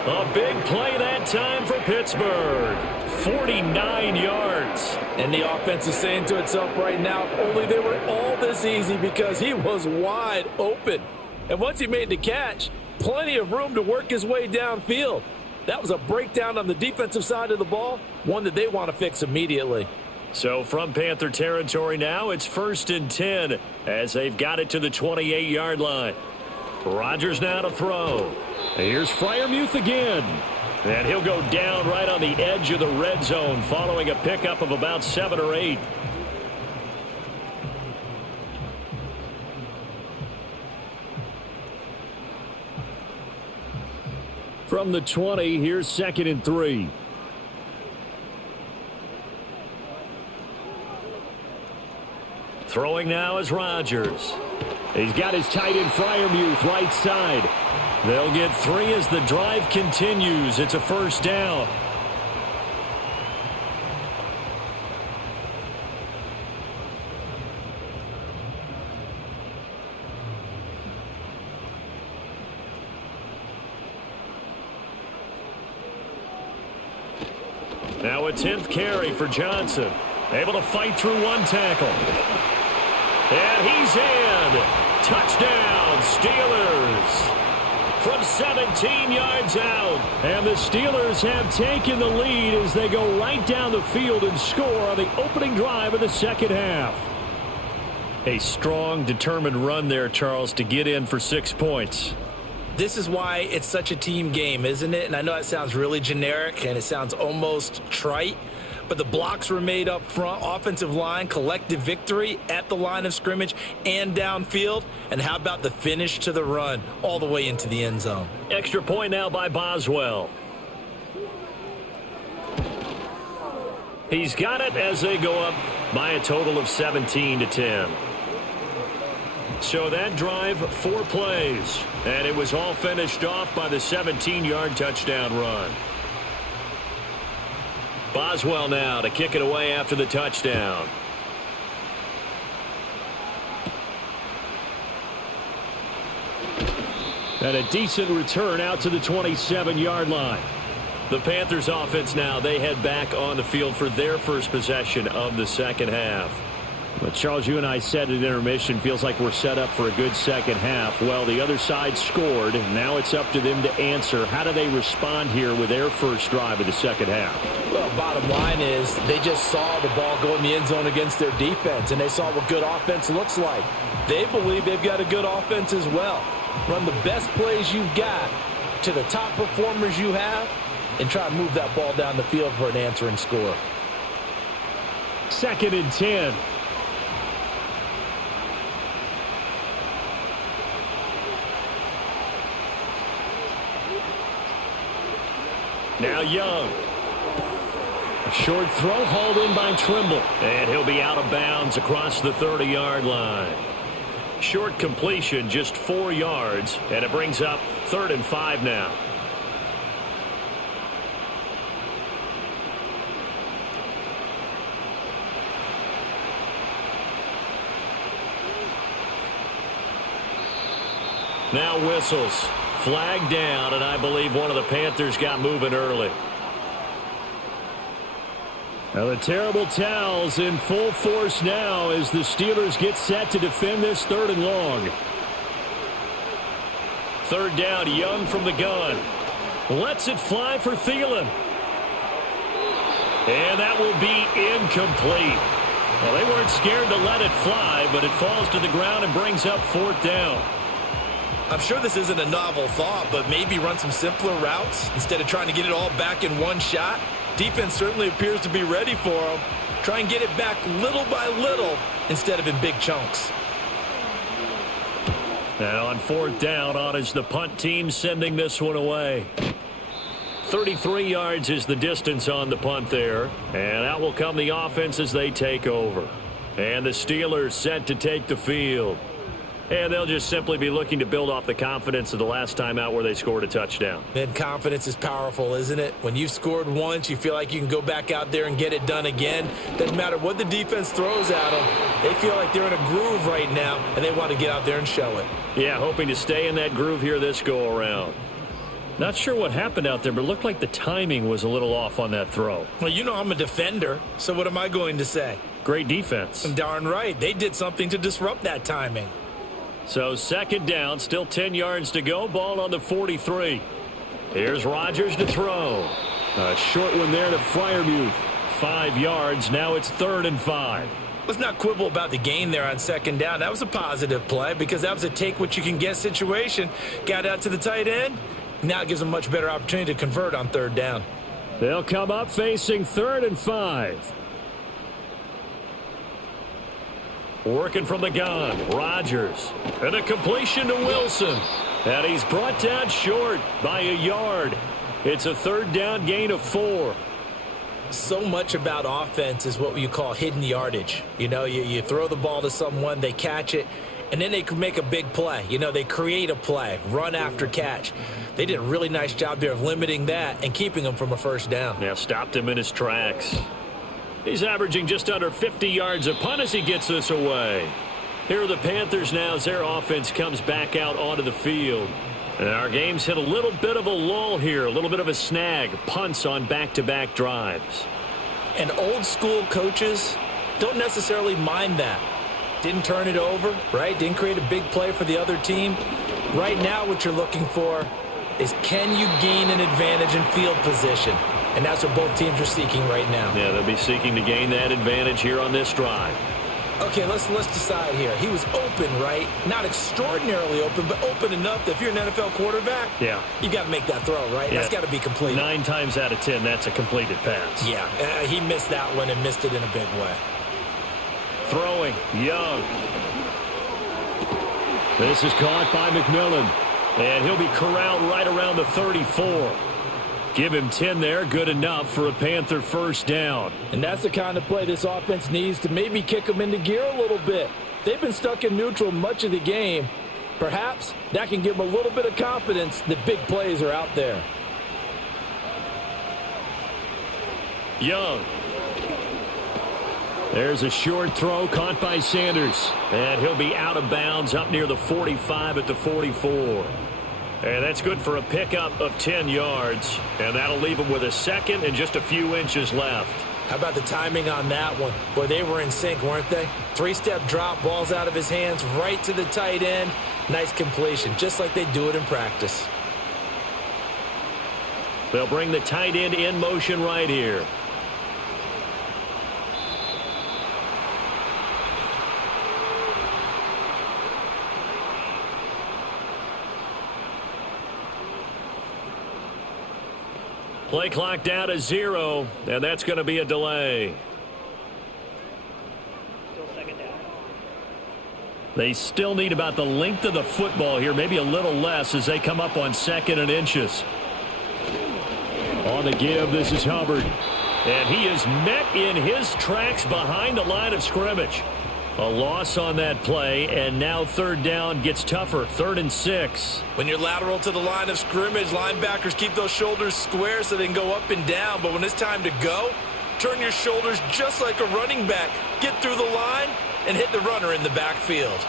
A big play that time for Pittsburgh. 49 yards. And the offense is saying to itself right now, if only they were all this easy, because he was wide open. And once he made the catch, plenty of room to work his way downfield. That was a breakdown on the defensive side of the ball, one that they want to fix immediately. So from Panther territory now, it's 1st and 10 as they've got it to the 28-yard line. Rodgers now to throw. Here's Freiermuth again. And he'll go down right on the edge of the red zone following a pickup of about 7 or 8. From the 20, here's 2nd and 3. Throwing now is Rodgers. He's got his tight end Freiermuth right side. They'll get 3 as the drive continues. It's a 1st down. Now a 10th carry for Johnson. Able to fight through one tackle. And he's in. Touchdown, Steelers. From 17 yards out. And the Steelers have taken the lead as they go right down the field and score on the opening drive of the second half. A strong, determined run there, Charles, to get in for 6 points. This is why it's such a team game, isn't it? And I know it sounds really generic and it sounds almost trite, but the blocks were made up front, offensive line, collective victory at the line of scrimmage and downfield. And how about the finish to the run all the way into the end zone? Extra point now by Boswell. He's got it as they go up by a total of 17-10. So that drive, 4 plays, and it was all finished off by the 17-yard touchdown run. Boswell now to kick it away after the touchdown. And a decent return out to the 27-yard line. The Panthers offense now, they head back on the field for their first possession of the second half. But Charles, you and I said at intermission, feels like we're set up for a good second half. Well, the other side scored, and now it's up to them to answer. How do they respond here with their first drive of the second half? Well, bottom line is they just saw the ball go in the end zone against their defense, and they saw what good offense looks like. They believe they've got a good offense as well. Run the best plays you've got to the top performers you have, and try to move that ball down the field for an answering score. 2nd and 10. Now Young. A short throw hauled in by Trimble. And he'll be out of bounds across the 30-yard line. Short completion, just 4 yards, and it brings up 3rd and 5 now. Now whistles. Flag down, and I believe one of the Panthers got moving early. Now the terrible towels in full force now as the Steelers get set to defend this 3rd and long. 3rd down, Young from the gun. Lets it fly for Thielen. And that will be incomplete. Well, they weren't scared to let it fly, but it falls to the ground and brings up 4th down. I'm sure this isn't a novel thought, but maybe run some simpler routes instead of trying to get it all back in one shot. Defense certainly appears to be ready for them. Try and get it back little by little instead of in big chunks. Now on 4th down, on is the punt team sending this one away. 33 yards is the distance on the punt there. And out will come the offense as they take over. And the Steelers set to take the field. And they'll just simply be looking to build off the confidence of the last time out where they scored a touchdown. And confidence is powerful, isn't it? When you've scored once, you feel like you can go back out there and get it done again. Doesn't matter what the defense throws at them. They feel like they're in a groove right now, and they want to get out there and show it. Yeah, hoping to stay in that groove here this go-around. Not sure what happened out there, but it looked like the timing was a little off on that throw. Well, you know I'm a defender, so what am I going to say? Great defense. Darn right. They did something to disrupt that timing. So second down, still 10 yards to go. Ball on the 43. Here's Rodgers to throw. A short one there to Freiermuth. 5 yards. Now it's 3rd and 5. Let's not quibble about the gain there on second down. That was a positive play because that was a take-what-you-can-get situation. Got out to the tight end. Now it gives them a much better opportunity to convert on 3rd down. They'll come up facing 3rd and 5. Working from the gun, Rodgers. And a completion to Wilson. And he's brought down short by a yard. It's a 3rd down gain of 4. So much about offense is what you call hidden yardage. You know, you throw the ball to someone, they catch it, and then they can make a big play. You know, they create a play, run after catch. They did a really nice job there of limiting that and keeping him from a 1st down. Now stopped him in his tracks. He's averaging just under 50 yards a punt as he gets this away. Here are the Panthers now as their offense comes back out onto the field. And our game's hit a little bit of a lull here, a little bit of a snag. Punts on back-to-back drives. And old-school coaches don't necessarily mind that. Didn't turn it over, right? Didn't create a big play for the other team. Right now what you're looking for is can you gain an advantage in field position? And that's what both teams are seeking right now. Yeah, they'll be seeking to gain that advantage here on this drive. Okay, let's decide here. He was open, right? Not extraordinarily open, but open enough that if you're an NFL quarterback, you got to make that throw, right? Yeah. That's got to be completed. 9 times out of 10, that's a completed pass. Yeah, he missed that one and missed it in a big way. Throwing, Young. This is caught by McMillan, and he'll be corralled right around the 34. Give him 10 there, good enough for a Panther 1st down. And that's the kind of play this offense needs to maybe kick them into gear a little bit. They've been stuck in neutral much of the game. Perhaps that can give them a little bit of confidence that big plays are out there. Young. There's a short throw caught by Sanders. And he'll be out of bounds up near the 45 at the 44. And that's good for a pickup of 10 yards. And that'll leave him with a 2nd and just a few inches left. How about the timing on that one? Boy, they were in sync, weren't they? 3-step drop, balls out of his hands, right to the tight end. Nice completion, just like they do it in practice. They'll bring the tight end in motion right here. Play clock down to 0, and that's going to be a delay. Still 2nd down. They still need about the length of the football here, maybe a little less as they come up on 2nd and inches. On the give, this is Hubbard. And he is met in his tracks behind the line of scrimmage. A loss on that play, and now 3rd down gets tougher. 3rd and 6. When you're lateral to the line of scrimmage, linebackers keep those shoulders square so they can go up and down. But when it's time to go, turn your shoulders just like a running back. Get through the line and hit the runner in the backfield.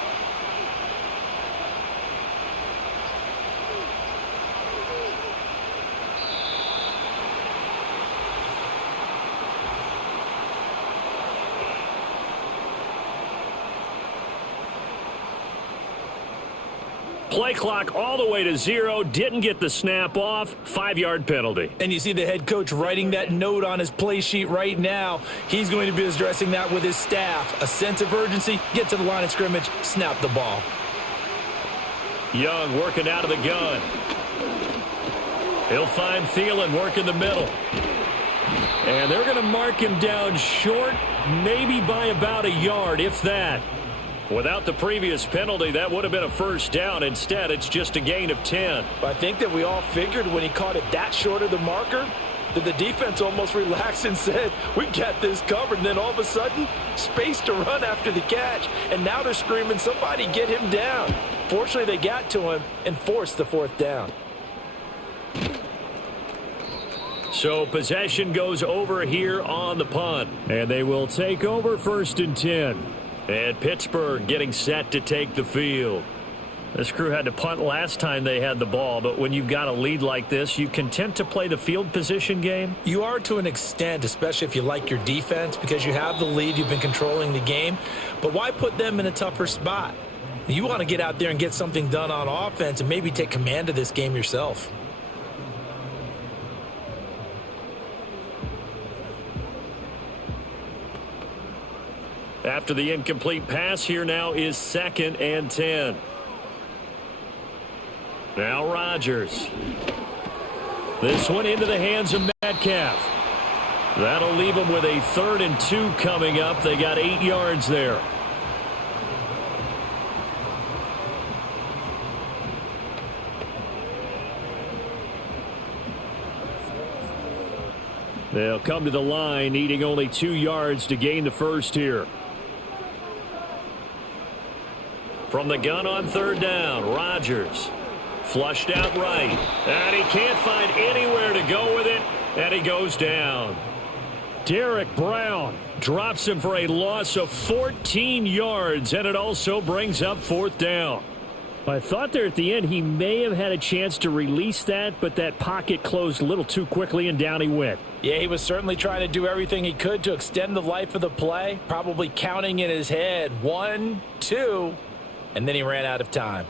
Play clock all the way to 0. Didn't get the snap off. 5-yard penalty. And you see the head coach writing that note on his play sheet right now. He's going to be addressing that with his staff. A sense of urgency. Get to the line of scrimmage. Snap the ball. Young working out of the gun. He'll find Thielen working the middle. And they're going to mark him down short, maybe by about a yard, if that. Without the previous penalty, that would have been a 1st down. Instead, it's just a gain of 10. I think that we all figured when he caught it that short of the marker that the defense almost relaxed and said, we got this covered. And then all of a sudden, space to run after the catch. And now they're screaming, somebody get him down. Fortunately, they got to him and forced the 4th down. So possession goes over here on the punt. And they will take over 1st and 10. And Pittsburgh getting set to take the field. This crew had to punt last time they had the ball, but when you've got a lead like this, you can tend to play the field position game. You are to an extent, especially if you like your defense, because you have the lead, you've been controlling the game. But why put them in a tougher spot? You want to get out there and get something done on offense and maybe take command of this game yourself. After the incomplete pass, here now is 2nd and 10. Now Rodgers. This one into the hands of Metcalf. That'll leave them with a 3rd and 2 coming up. They got 8 yards there. They'll come to the line, needing only 2 yards to gain the first here. From the gun on 3rd down, Rodgers. Flushed out right. And he can't find anywhere to go with it, and he goes down. Derek Brown drops him for a loss of 14 yards, and it also brings up 4th down. I thought there at the end he may have had a chance to release that, but that pocket closed a little too quickly, and down he went. Yeah, he was certainly trying to do everything he could to extend the life of the play, probably counting in his head 1, 2, and then he ran out of time.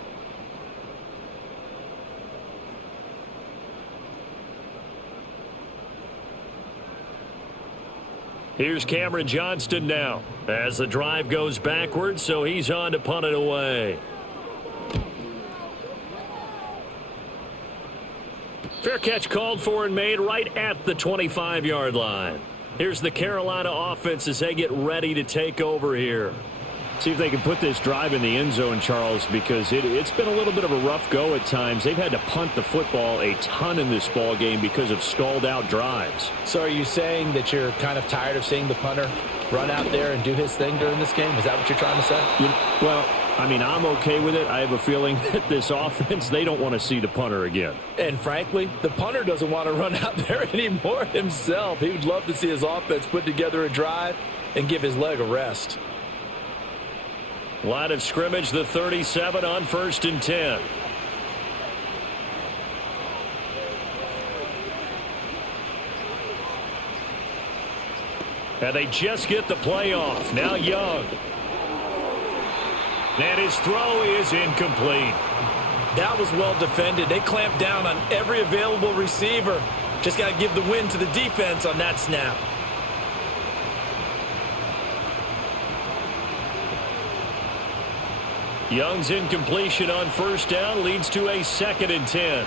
Here's Cameron Johnston now as the drive goes backwards, so he's on to punt it away. Fair catch called for and made right at the 25-yard line. Here's the Carolina offense as they get ready to take over here. See if they can put this drive in the end zone, Charles, because it's been a little bit of a rough go at times. They've had to punt the football a ton in this ball game because of stalled-out drives. So are you saying that you're kind of tired of seeing the punter run out there and do his thing during this game? Is that what you're trying to say? Well, I mean, I'm okay with it. I have a feeling that this offense, they don't want to see the punter again. And frankly, the punter doesn't want to run out there anymore himself. He would love to see his offense put together a drive and give his leg a rest. Line of scrimmage, the 37 on 1st and 10. And they just get the play off. Now Young. And his throw is incomplete. That was well defended. They clamped down on every available receiver. Just got to give the win to the defense on that snap. Young's incompletion on 1st down leads to a 2nd and 10.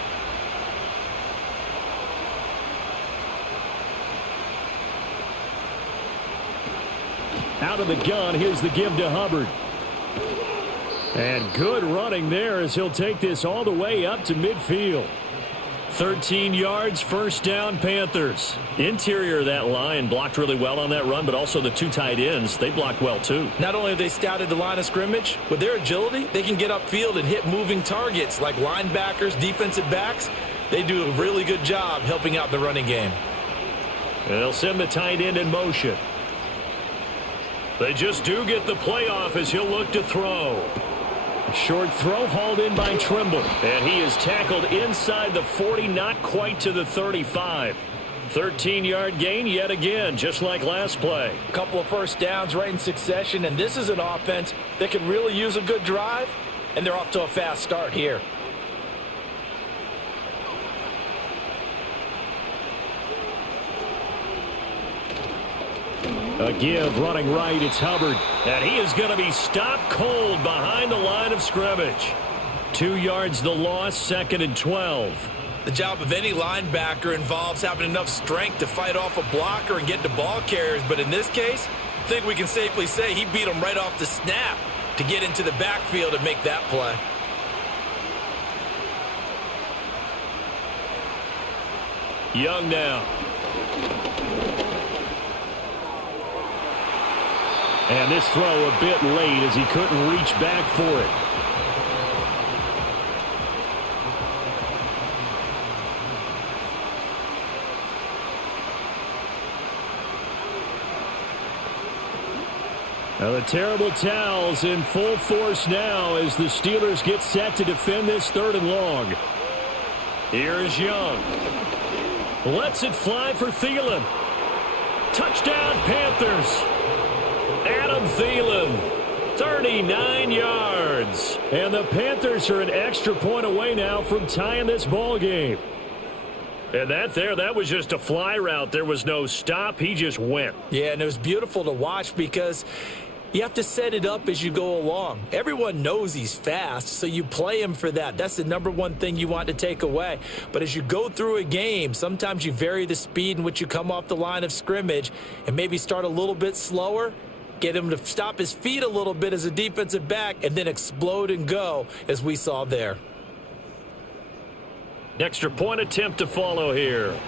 Out of the gun, here's the give to Hubbard. And good running there as he'll take this all the way up to midfield. 13 yards, 1st down, Panthers. Interior of that line blocked really well on that run, but also the 2 tight ends, they blocked well too. Not only have they scouted the line of scrimmage, with their agility, they can get upfield and hit moving targets like linebackers, defensive backs. They do a really good job helping out the running game. And they'll send the tight end in motion. They just do get the playoff as he'll look to throw. Short throw hauled in by Trimble. And he is tackled inside the 40, not quite to the 35. 13-yard gain yet again, just like last play. A couple of 1st downs right in succession, and this is an offense that can really use a good drive, and they're off to a fast start here. A give running right, it's Hubbard. And he is going to be stopped cold behind the line of scrimmage. 2 yards the loss, 2nd and 12. The job of any linebacker involves having enough strength to fight off a blocker and get to ball carriers. But in this case, I think we can safely say he beat him right off the snap to get into the backfield and make that play. Young now. And this throw a bit late as he couldn't reach back for it. Now the terrible towels in full force now as the Steelers get set to defend this 3rd and long. Here's Young. Lets it fly for Thielen. Touchdown Panthers. Adam Thielen, 39 yards. And the Panthers are an extra point away now from tying this ball game. And that was just a fly route. There was no stop. He just went. Yeah, and it was beautiful to watch because you have to set it up as you go along. Everyone knows he's fast, so you play him for that. That's the number one thing you want to take away. But as you go through a game, sometimes you vary the speed in which you come off the line of scrimmage and maybe start a little bit slower, get him to stop his feet a little bit as a defensive back, and then explode and go, as we saw there. Extra point attempt to follow here.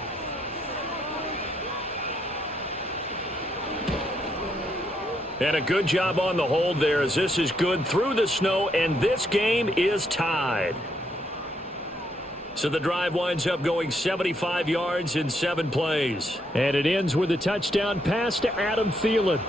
And a good job on the hold there as this is good through the snow, and this game is tied. So the drive winds up going 75 yards in 7 plays. And it ends with a touchdown pass to Adam Thielen.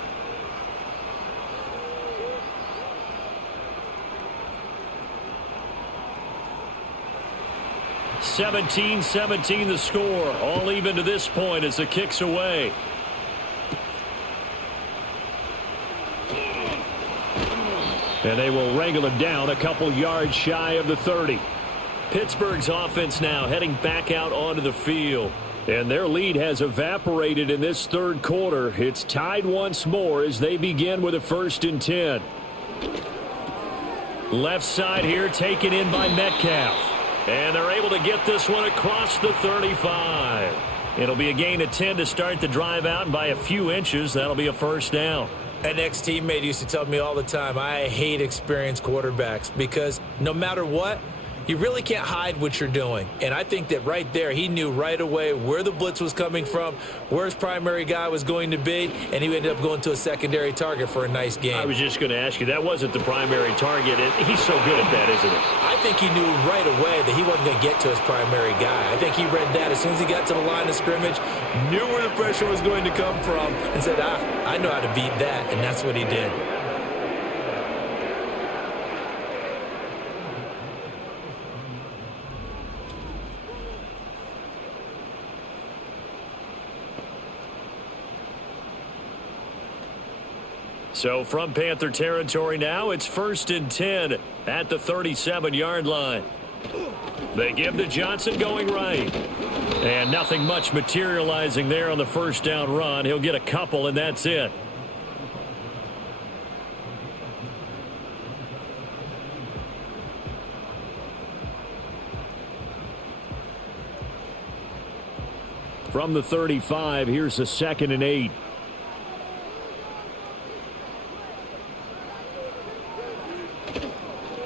(17-17) the score. All even to this point as the kick's away. And they will wrangle him down a couple yards shy of the 30. Pittsburgh's offense now heading back out onto the field. And their lead has evaporated in this 3rd quarter. It's tied once more as they begin with a 1st and 10. Left side here taken in by Metcalf. And they're able to get this one across the 35. It'll be a gain of 10 to start the drive out, and by a few inches, that'll be a 1st down. An ex-teammate used to tell me all the time, I hate experienced quarterbacks because no matter what, you really can't hide what you're doing. And I think that right there, he knew right away where the blitz was coming from, where his primary guy was going to be, and he ended up going to a secondary target for a nice game. I was just going to ask you, that wasn't the primary target, and he's so good at that, isn't he? I think he knew right away that he wasn't going to get to his primary guy. I think he read that as soon as he got to the line of scrimmage, knew where the pressure was going to come from, and said, I know how to beat that, and that's what he did. So from Panther territory now, it's 1st and 10 at the 37-yard line. They give to Johnson going right. And nothing much materializing there on the 1st down run. He'll get a couple, and that's it. From the 35, here's a 2nd and 8.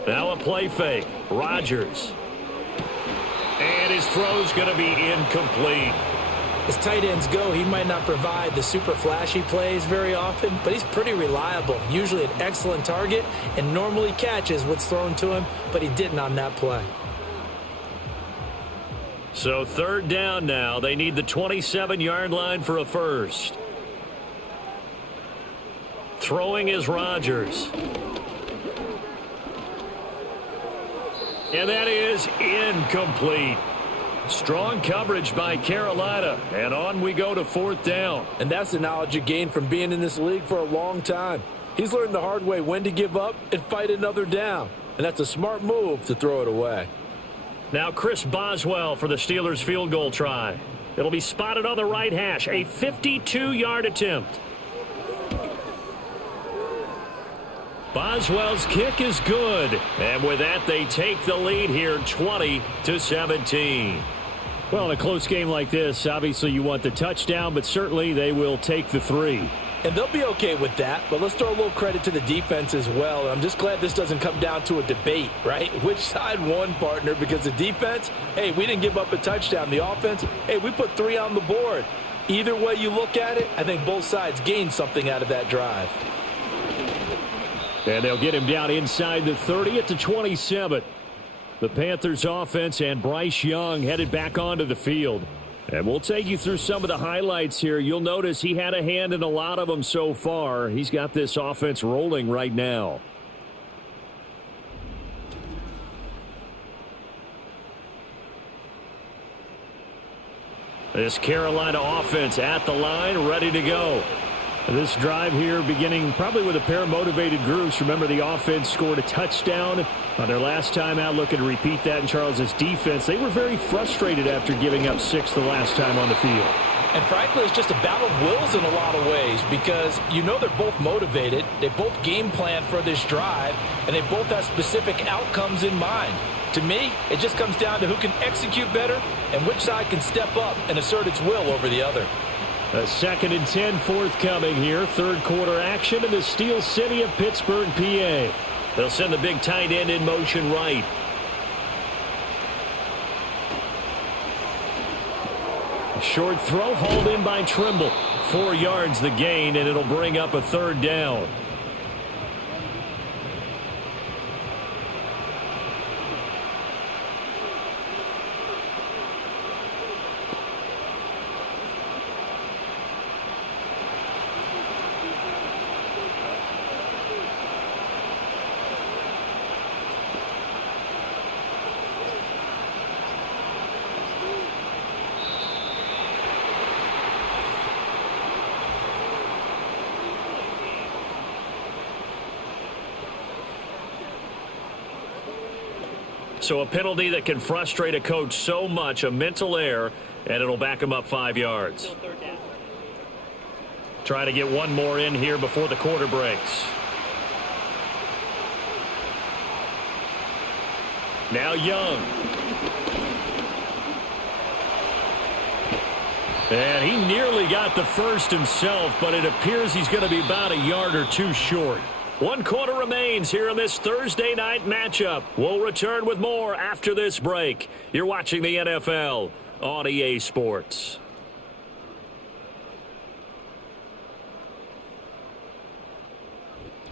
Now a play fake. Rodgers. And his throw's going to be incomplete. As tight ends go, he might not provide the super flashy plays very often, but he's pretty reliable. Usually an excellent target and normally catches what's thrown to him, but he didn't on that play. So 3rd down now. They need the 27-yard line for a 1st. Throwing is Rodgers. And that is incomplete. Strong coverage by Carolina. And on we go to 4th down. And that's the knowledge you gain from being in this league for a long time. He's learned the hard way when to give up and fight another down. And that's a smart move to throw it away. Now Chris Boswell for the Steelers field goal try. It'll be spotted on the right hash. A 52-yard attempt. Boswell's kick is good. And with that, they take the lead here 20-17. Well, in a close game like this, obviously you want the touchdown, but certainly they will take the 3. And they'll be okay with that, but let's throw a little credit to the defense as well. I'm just glad this doesn't come down to a debate, right? Which side won, partner? Because the defense, hey, we didn't give up a touchdown. The offense, hey, we put 3 on the board. Either way you look at it, I think both sides gained something out of that drive. And they'll get him down inside the 30 at the 27. The Panthers offense and Bryce Young headed back onto the field. And we'll take you through some of the highlights here. You'll notice he had a hand in a lot of them so far. He's got this offense rolling right now. This Carolina offense at the line, ready to go. This drive here beginning probably with a pair of motivated groups. Remember, the offense scored a touchdown on their last time out. Looking to repeat that in Charles's defense. They were very frustrated after giving up 6 the last time on the field. And frankly, it's just a battle of wills in a lot of ways because you know they're both motivated. They both game plan for this drive, and they both have specific outcomes in mind. To me, it just comes down to who can execute better and which side can step up and assert its will over the other. A 2nd and 10 forthcoming here. Third quarter action in the Steel City of Pittsburgh, PA. They'll send the big tight end in motion right. A short throw hauled in by Trimble. 4 yards the gain, and it'll bring up a 3rd down. So a penalty that can frustrate a coach so much, a mental error, and it'll back him up 5 yards. Trying to get one more in here before the quarter breaks. Now Young. And he nearly got the first himself, but it appears he's going to be about a yard or two short. 1 quarter remains here in this Thursday night matchup. We'll return with more after this break. You're watching the NFL on EA Sports.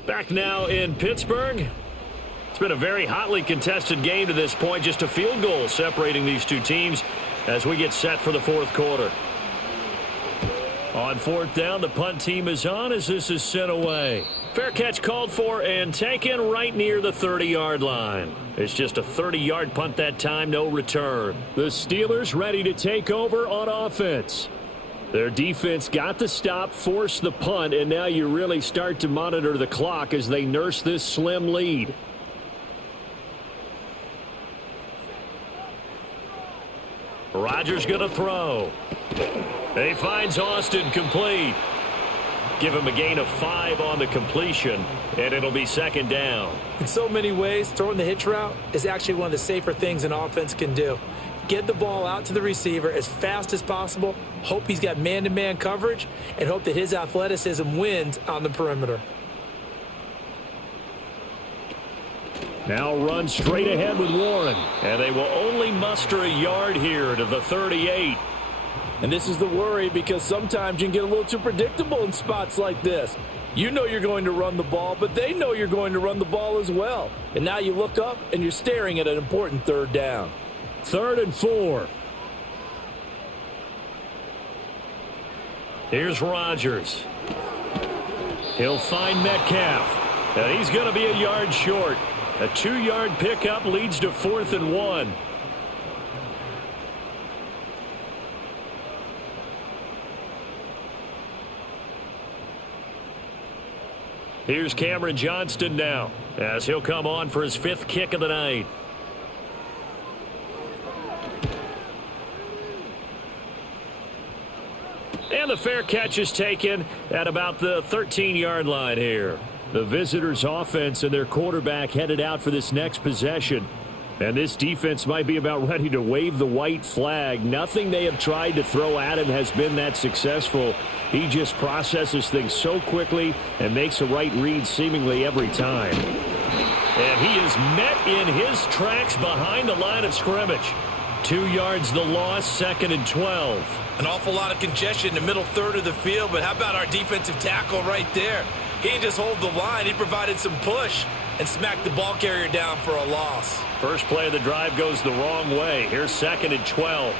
Back now in Pittsburgh. It's been a very hotly contested game to this point. Just a field goal separating these two teams as we get set for the 4th quarter. On 4th down, the punt team is on as this is sent away. Fair catch called for and taken right near the 30-yard line. It's just a 30-yard punt that time, no return. The Steelers ready to take over on offense. Their defense got the stop, forced the punt, and now you really start to monitor the clock as they nurse this slim lead. Rodgers going to throw. He finds Austin complete. Give him a gain of 5 on the completion, and it'll be 2nd down. In so many ways, throwing the hitch route is actually one of the safer things an offense can do. Get the ball out to the receiver as fast as possible, hope he's got man-to-man coverage, and hope that his athleticism wins on the perimeter. Now run straight ahead with Warren, and they will only muster a yard here to the 38. And this is the worry because sometimes you can get a little too predictable in spots like this. You know you're going to run the ball, but they know you're going to run the ball as well. And now you look up and you're staring at an important 3rd down. 3rd and 4. Here's Rodgers. He'll find Metcalf. And he's going to be a yard short. A 2-yard pickup leads to 4th and 1. Here's Cameron Johnston now as he'll come on for his 5th kick of the night. And the fair catch is taken at about the 13-yard line here. The visitors' offense and their quarterback headed out for this next possession. And this defense might be about ready to wave the white flag. Nothing they have tried to throw at him has been that successful. He just processes things so quickly and makes a right read seemingly every time. And he is met in his tracks behind the line of scrimmage. 2 yards the loss, 2nd and 12. An awful lot of congestion in the middle third of the field, but how about our defensive tackle right there? He didn't just hold the line, he provided some push and smacked the ball carrier down for a loss. First play of the drive goes the wrong way. Here's 2nd and 12.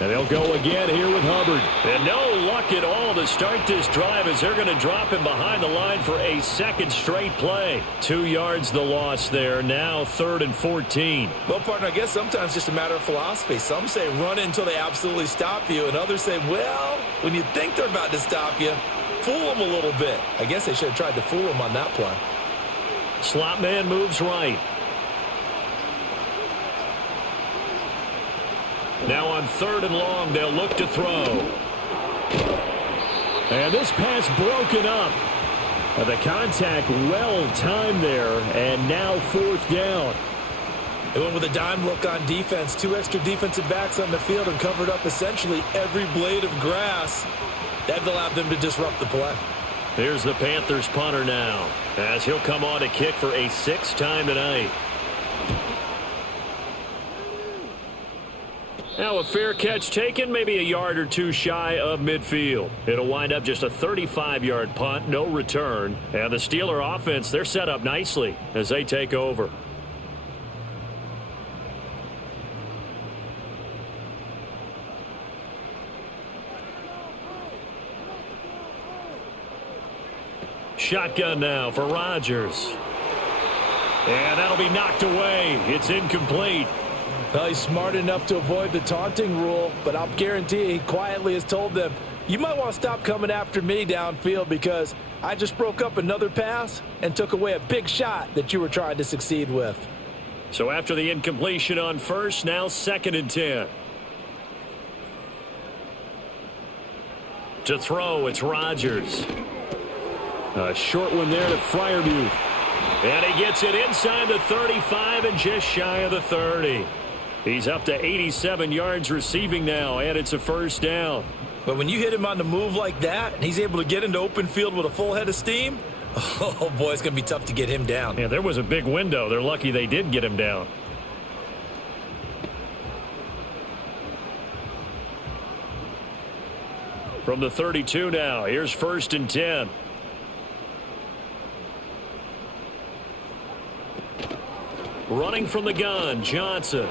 And they'll go again here with Hubbard. And no luck at all to start this drive as they're going to drop him behind the line for a second straight play. 2 yards the loss there. Now 3rd and 14. Well, partner, I guess sometimes it's just a matter of philosophy. Some say run it until they absolutely stop you, and others say, well, when you think they're about to stop you, fool them a little bit. I guess they should have tried to fool them on that play. Slot man moves right. Now on 3rd and long, they'll look to throw. And this pass broken up. The contact well timed there, and now 4th down. They went with a dime look on defense. 2 extra defensive backs on the field and covered up essentially every blade of grass. That allowed them to disrupt the play. Here's the Panthers punter now, as he'll come on to kick for a 6th time tonight. Now a fair catch taken, maybe a yard or 2 shy of midfield. It'll wind up just a 35-yard punt, no return. And the Steeler offense, they're set up nicely as they take over. Shotgun now for Rodgers. And that'll be knocked away. It's incomplete. Well, he's smart enough to avoid the taunting rule, but I'll guarantee he quietly has told them, you might want to stop coming after me downfield because I just broke up another pass and took away a big shot that you were trying to succeed with. So after the incompletion on 1st, now 2nd and 10. To throw, it's Rodgers. A short one there to Freiermuth. And he gets it inside the 35 and just shy of the 30. He's up to 87 yards receiving now, and it's a 1st down. But when you hit him on the move like that, and he's able to get into open field with a full head of steam, oh, boy, it's going to be tough to get him down. Yeah, there was a big window. They're lucky they did get him down. From the 32 now, here's 1st and 10. Running from the gun, Johnson.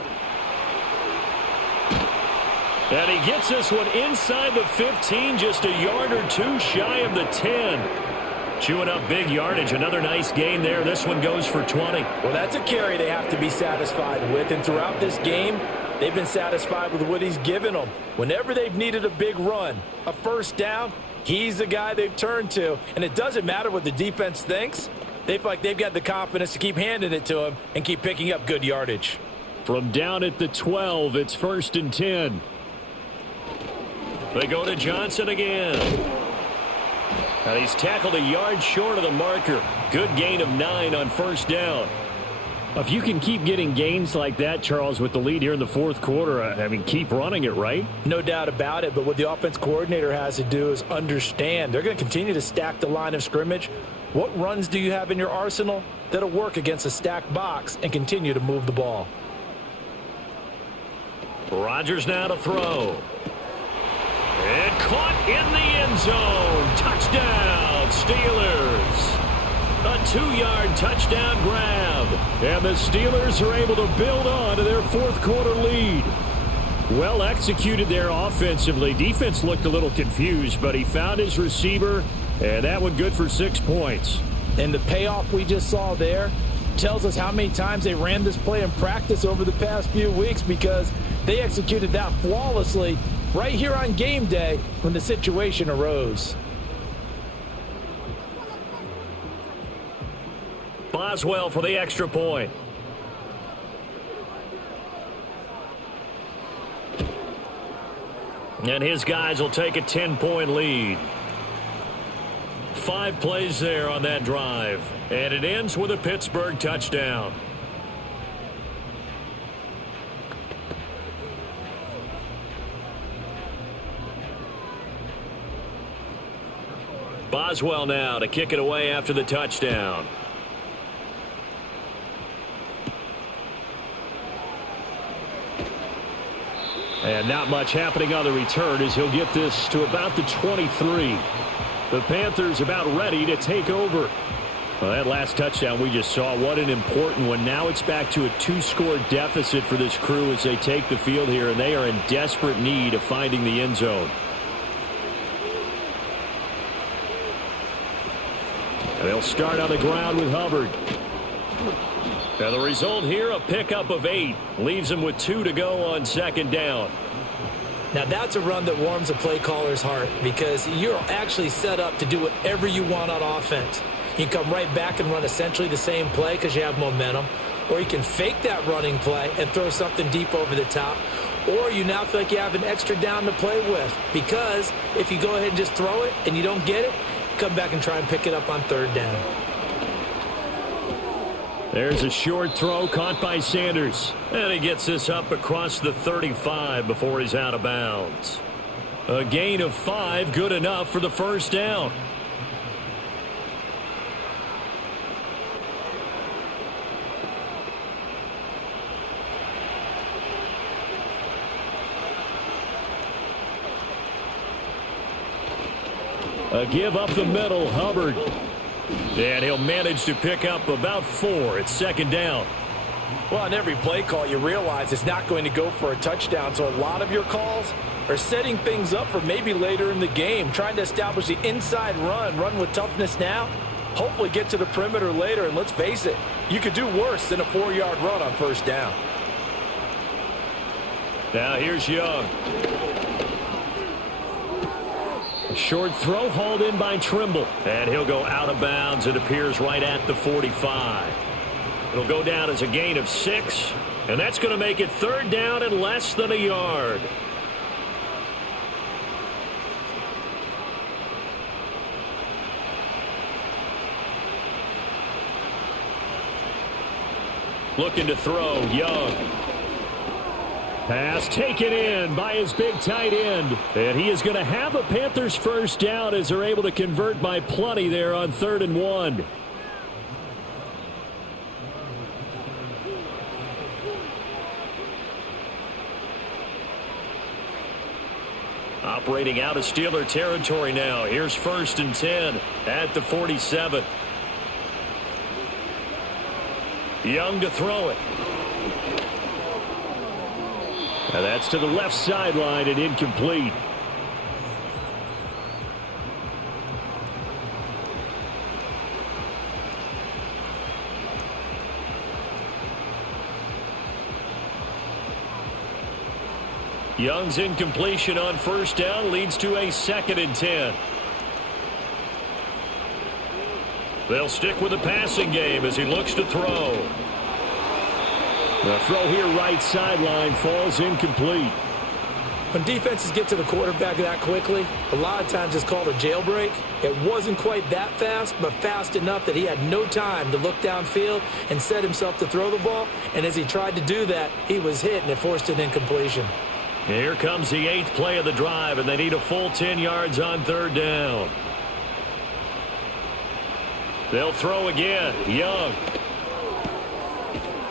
And he gets this one inside the 15, just a yard or 2 shy of the 10. Chewing up big yardage. Another nice gain there. This one goes for 20. Well, that's a carry they have to be satisfied with. And throughout this game, they've been satisfied with what he's given them. Whenever they've needed a big run, a 1st down, he's the guy they've turned to. And it doesn't matter what the defense thinks. They feel like they've got the confidence to keep handing it to him and keep picking up good yardage. From down at the 12, it's 1st and 10. They go to Johnson again. And he's tackled a yard short of the marker. Good gain of 9 on 1st down. If you can keep getting gains like that, Charles, with the lead here in the 4th quarter, I mean, keep running it, right? No doubt about it, but what the offense coordinator has to do is understand. They're going to continue to stack the line of scrimmage. What runs do you have in your arsenal that'll work against a stacked box and continue to move the ball? Rodgers now to throw. And caught in the end zone. Touchdown, Steelers. A 2-yard touchdown grab. And the Steelers are able to build on to their 4th quarter lead. Well executed there offensively. Defense looked a little confused, but he found his receiver, and that one good for 6 points. And the payoff we just saw there tells us how many times they ran this play in practice over the past few weeks, because they executed that flawlessly right here on game day when the situation arose. Boswell for the extra point. And his guys will take a 10-point lead. 5 plays there on that drive. And it ends with a Pittsburgh touchdown. Boswell now to kick it away after the touchdown. And not much happening on the return as he'll get this to about the 23. The Panthers about ready to take over. Well, that last touchdown we just saw, what an important one. Now it's back to a 2-score deficit for this crew as they take the field here, and they are in desperate need of finding the end zone. And they'll start on the ground with Hubbard. Now the result here, a pickup of 8. Leaves him with 2 to go on second down. Now that's a run that warms a play caller's heart because you're actually set up to do whatever you want on offense. You can come right back and run essentially the same play because you have momentum, or you can fake that running play and throw something deep over the top, or you now feel like you have an extra down to play with because if you go ahead and just throw it and you don't get it, come back and try and pick it up on third down. There's a short throw caught by Sanders. And he gets this up across the 35 before he's out of bounds. A gain of 5, good enough for the first down. A give up the middle, Hubbard. And he'll manage to pick up about 4 at second down. Well, on every play call, you realize it's not going to go for a touchdown, so a lot of your calls are setting things up for maybe later in the game, trying to establish the inside run with toughness now, hopefully get to the perimeter later, and let's face it, you could do worse than a 4-yard run on first down. Now here's Young. A short throw hauled in by Trimble. And he'll go out of bounds. It appears right at the 45. It'll go down as a gain of 6. And that's going to make it third down and less than a yard. Looking to throw, Young. Pass taken in by his big tight end. And he is going to have a Panthers first down as they're able to convert by plenty there on 3rd and 1. Operating out of Steeler territory now. Here's 1st and 10 at the 47. Young to throw it. Now that's to the left sideline and incomplete. Young's incompletion on first down leads to a 2nd and 10. They'll stick with the passing game as he looks to throw. The throw here right sideline falls incomplete. When defenses get to the quarterback that quickly, a lot of times it's called a jailbreak. It wasn't quite that fast, but fast enough that he had no time to look downfield and set himself to throw the ball. And as he tried to do that, he was hit and it forced an incompletion. Here comes the 8th play of the drive, and they need a full 10 yards on 3rd down. They'll throw again. Young.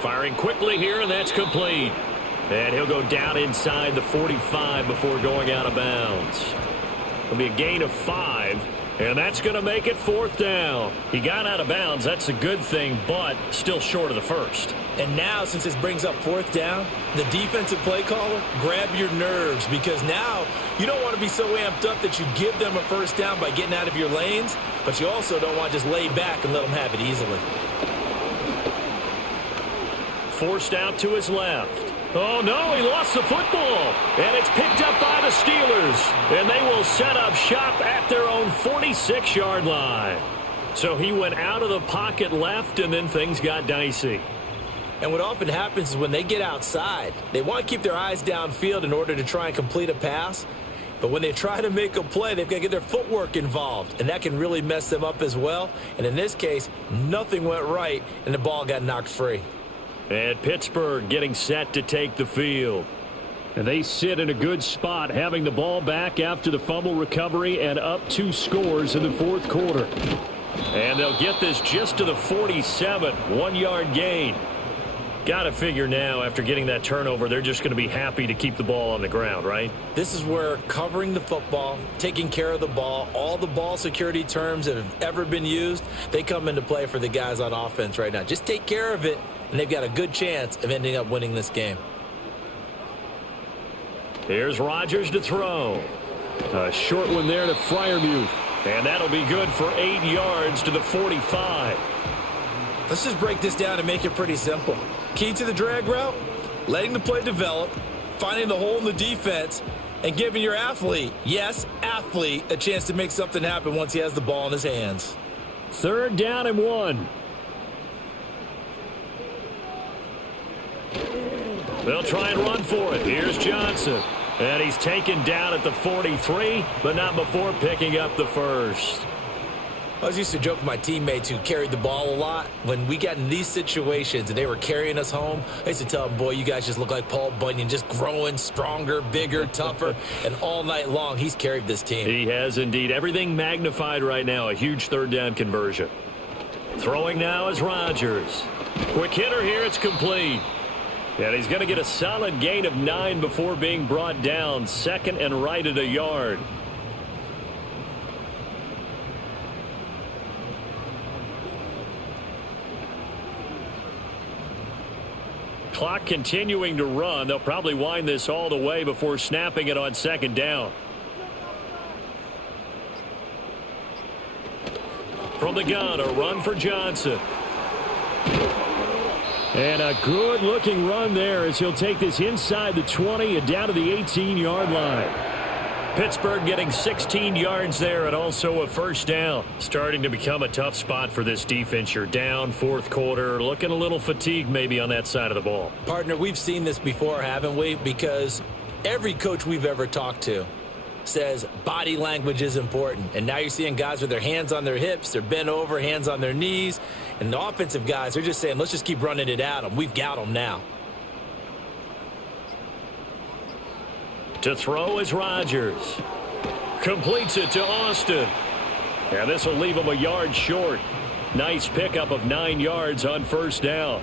Firing quickly here, and that's complete. And he'll go down inside the 45 before going out of bounds. It'll be a gain of 5, and that's going to make it 4th down. He got out of bounds. That's a good thing, but still short of the first. And now, since this brings up 4th down, the defensive play caller, grab your nerves, because now you don't want to be so amped up that you give them a first down by getting out of your lanes, but you also don't want to just lay back and let them have it easily. Forced out to his left. Oh, no, he lost the football. And it's picked up by the Steelers. And they will set up shop at their own 46-yard line. So he went out of the pocket left, and then things got dicey. And what often happens is when they get outside, they want to keep their eyes downfield in order to try and complete a pass. But when they try to make a play, they've got to get their footwork involved. And that can really mess them up as well. And in this case, nothing went right, and the ball got knocked free. And Pittsburgh getting set to take the field. And they sit in a good spot, having the ball back after the fumble recovery and up 2 scores in the 4th quarter. And they'll get this just to the 47, 1-yard gain. Got to figure now, after getting that turnover, they're just going to be happy to keep the ball on the ground, right? This is where covering the football, taking care of the ball, all the ball security terms that have ever been used, they come into play for the guys on offense right now. Just take care of it, and they've got a good chance of ending up winning this game. Here's Rodgers to throw. A short one there to Freiermuth. And that'll be good for 8 yards to the 45. Let's just break this down and make it pretty simple. Key to the drag route, letting the play develop, finding the hole in the defense, and giving your athlete, yes, athlete, a chance to make something happen once he has the ball in his hands. 3rd down and 1. They'll try and run for it. Here's Johnson. And he's taken down at the 43, but not before picking up the first. I was used to joke with my teammates who carried the ball a lot. When we got in these situations and they were carrying us home, I used to tell them, boy, you guys just look like Paul Bunyan, just growing stronger, bigger, tougher, and all night long he's carried this team. He has indeed. Everything magnified right now, a huge 3rd down conversion. Throwing now is Rodgers. Quick hitter here, it's complete. And he's going to get a solid gain of 9 before being brought down. 2nd and right at a yard. Clock continuing to run. They'll probably wind this all the way before snapping it on 2nd down. From the gun, a run for Johnson. And a good-looking run there as he'll take this inside the 20 and down to the 18-yard line. Pittsburgh getting 16 yards there and also a 1st down. Starting to become a tough spot for this defense. You're down 4th quarter, looking a little fatigued maybe on that side of the ball. Partner, we've seen this before, haven't we? Because every coach we've ever talked to says body language is important. And now you're seeing guys with their hands on their hips, they're bent over, hands on their knees. And the offensive guys are just saying, let's just keep running it at them. We've got them now. To throw is Rodgers. Completes it to Austin. And this will leave him a yard short. Nice pickup of 9 yards on 1st down.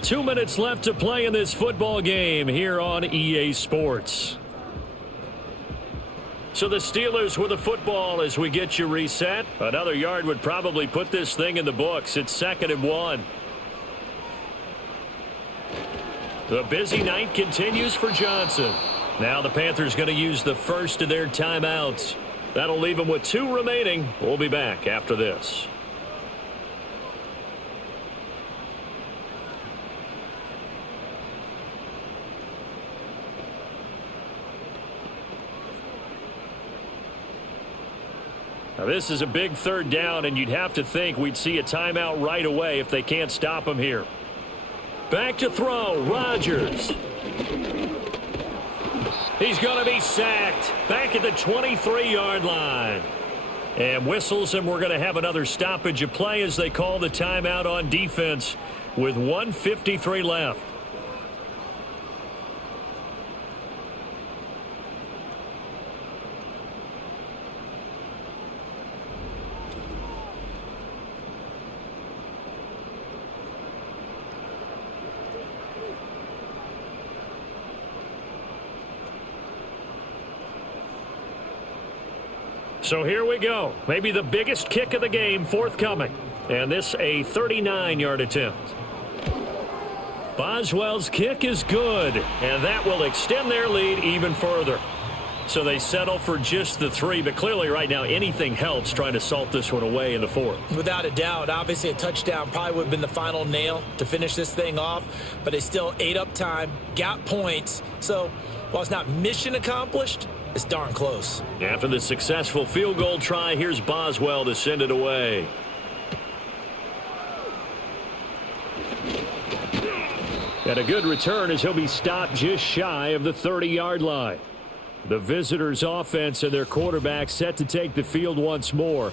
2 minutes left to play in this football game here on EA Sports. So the Steelers with the football as we get you reset. Another yard would probably put this thing in the books. It's 2nd and 1. The busy night continues for Johnson. Now the Panthers going to use the first of their timeouts. That'll leave them with 2 remaining. We'll be back after this. Now this is a big 3rd down, and you'd have to think we'd see a timeout right away if they can't stop him here. Back to throw, Rodgers. He's going to be sacked back at the 23-yard line. And whistles, and we're going to have another stoppage of play as they call the timeout on defense with 1:53 left. So here we go. Maybe the biggest kick of the game forthcoming. And this a 39-yard attempt. Boswell's kick is good. And that will extend their lead even further. So they settle for just the 3. But clearly right now anything helps trying to salt this one away in the 4th. Without a doubt. Obviously a touchdown probably would have been the final nail to finish this thing off. But they still ate up time, got points. So while it's not mission accomplished, it's darn close. After the successful field goal try, here's Boswell to send it away. And a good return as he'll be stopped just shy of the 30-yard line. The visitors' offense and their quarterback set to take the field once more.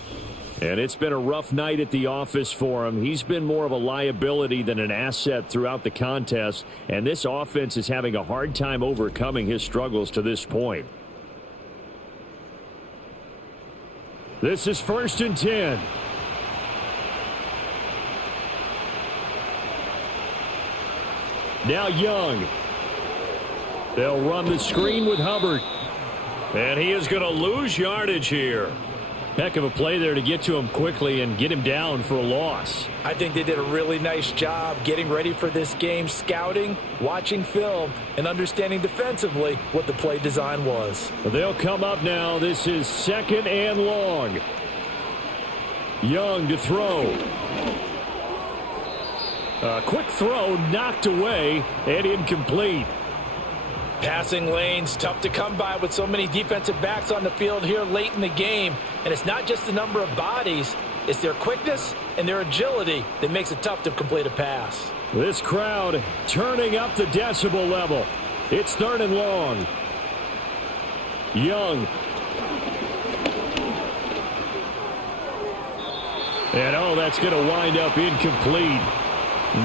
And it's been a rough night at the office for him. He's been more of a liability than an asset throughout the contest. And this offense is having a hard time overcoming his struggles to this point. This is 1st and 10. Now Young. They'll run the screen with Hubbard. And he is going to lose yardage here. Heck of a play there to get to him quickly and get him down for a loss. I think they did a really nice job getting ready for this game, scouting, watching film, and understanding defensively what the play design was. They'll come up now. This is 2nd and long. Young to throw. A quick throw knocked away and incomplete. Passing lanes tough to come by with so many defensive backs on the field here late in the game. And it's not just the number of bodies, it's their quickness and their agility that makes it tough to complete a pass. This crowd turning up the decibel level. It's 3rd and long. Young. And oh, that's going to wind up incomplete.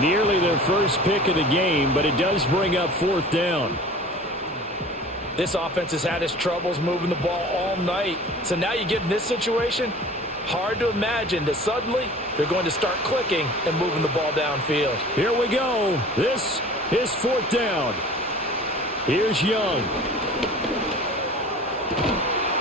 Nearly their first pick of the game, but it does bring up 4th down. This offense has had its troubles moving the ball all night. So now you get in this situation, hard to imagine that suddenly they're going to start clicking and moving the ball downfield. Here we go. This is 4th down. Here's Young.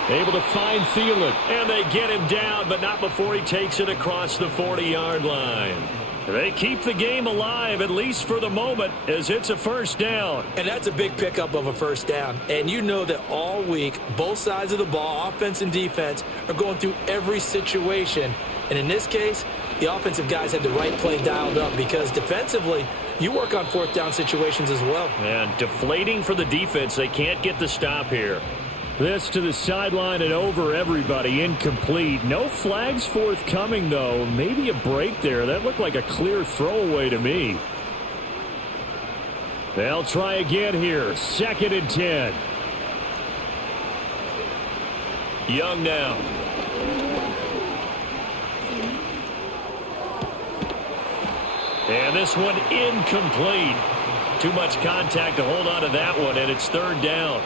Able to find Thielen. And they get him down, but not before he takes it across the 40-yard line. They keep the game alive, at least for the moment, as it's a 1st down. And that's a big pickup of a 1st down. And you know that all week, both sides of the ball, offense and defense, are going through every situation. And in this case, the offensive guys had the right play dialed up because defensively, you work on 4th down situations as well. And deflating for the defense. They can't get the stop here. This to the sideline and over everybody. Incomplete. No flags forthcoming, though. Maybe a break there. That looked like a clear throwaway to me. They'll try again here. 2nd and 10. Young now. And this one incomplete. Too much contact to hold on to that one, and it's 3rd down.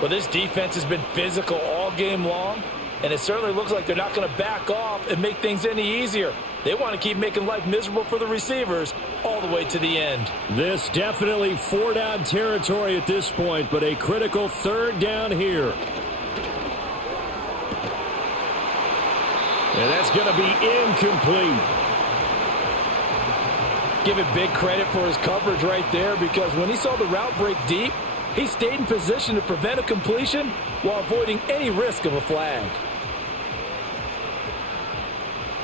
Well, this defense has been physical all game long, and it certainly looks like they're not going to back off and make things any easier. They want to keep making life miserable for the receivers all the way to the end. This definitely 4-down territory at this point, but a critical 3rd down here. And that's going to be incomplete. Give it big credit for his coverage right there because when he saw the route break deep, he stayed in position to prevent a completion while avoiding any risk of a flag.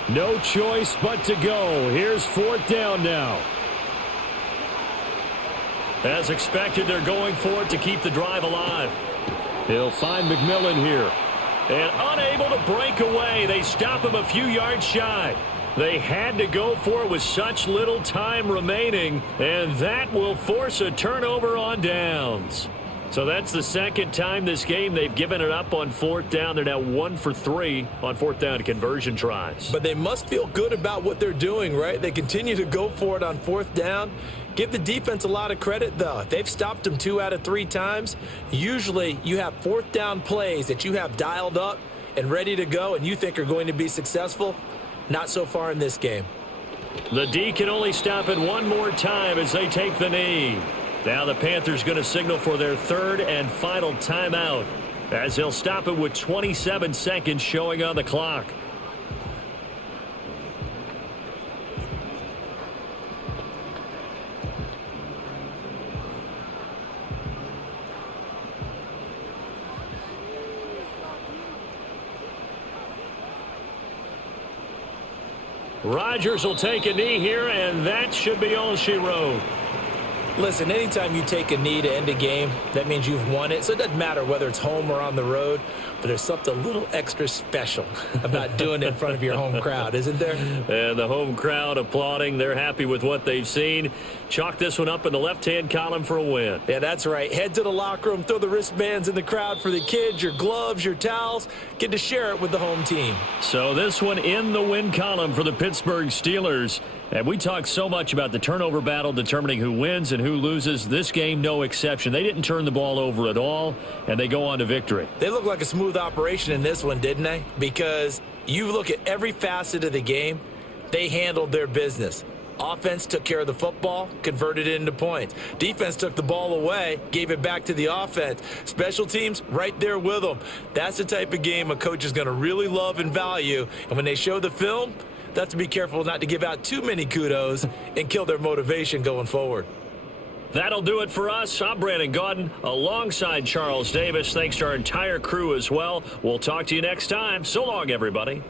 No choice but to go. Here's 4th down now. As expected, they're going for it to keep the drive alive. He'll find McMillan here. And unable to break away. They stop him a few yards shy. They had to go for it with such little time remaining, and that will force a turnover on downs. So that's the 2nd time this game they've given it up on 4th down. They're now 1 for 3 on 4th down conversion tries. But they must feel good about what they're doing, right? They continue to go for it on 4th down. Give the defense a lot of credit, though. They've stopped them 2 out of 3 times. Usually you have 4th down plays that you have dialed up and ready to go and you think are going to be successful. Not so far in this game. The D can only stop it one more time as they take the knee. Now the Panthers going to signal for their 3rd and final timeout as they'll stop it with 27 seconds showing on the clock. Rodgers will take a knee here, and that should be all she wrote. Listen, anytime you take a knee to end a game, that means you've won it. So it doesn't matter whether it's home or on the road, but there's something a little extra special about doing it in front of your home crowd, isn't there? And the home crowd applauding. They're happy with what they've seen. Chalk this one up in the left-hand column for a win. Yeah, that's right. Head to the locker room, throw the wristbands in the crowd for the kids, your gloves, your towels. Get to share it with the home team. So this one in the win column for the Pittsburgh Steelers. And we talk so much about the turnover battle determining who wins and who loses. This game, no exception. They didn't turn the ball over at all, and they go on to victory. They look like a smooth operation in this one, didn't they? Because you look at every facet of the game, they handled their business. Offense took care of the football, converted it into points. Defense took the ball away, gave it back to the offense. Special teams, right there with them. That's the type of game a coach is going to really love and value. And when they show the film, they have to be careful not to give out too many kudos and kill their motivation going forward. That'll do it for us. I'm Brandon Gaudin alongside Charles Davis. Thanks to our entire crew as well. We'll talk to you next time. So long, everybody.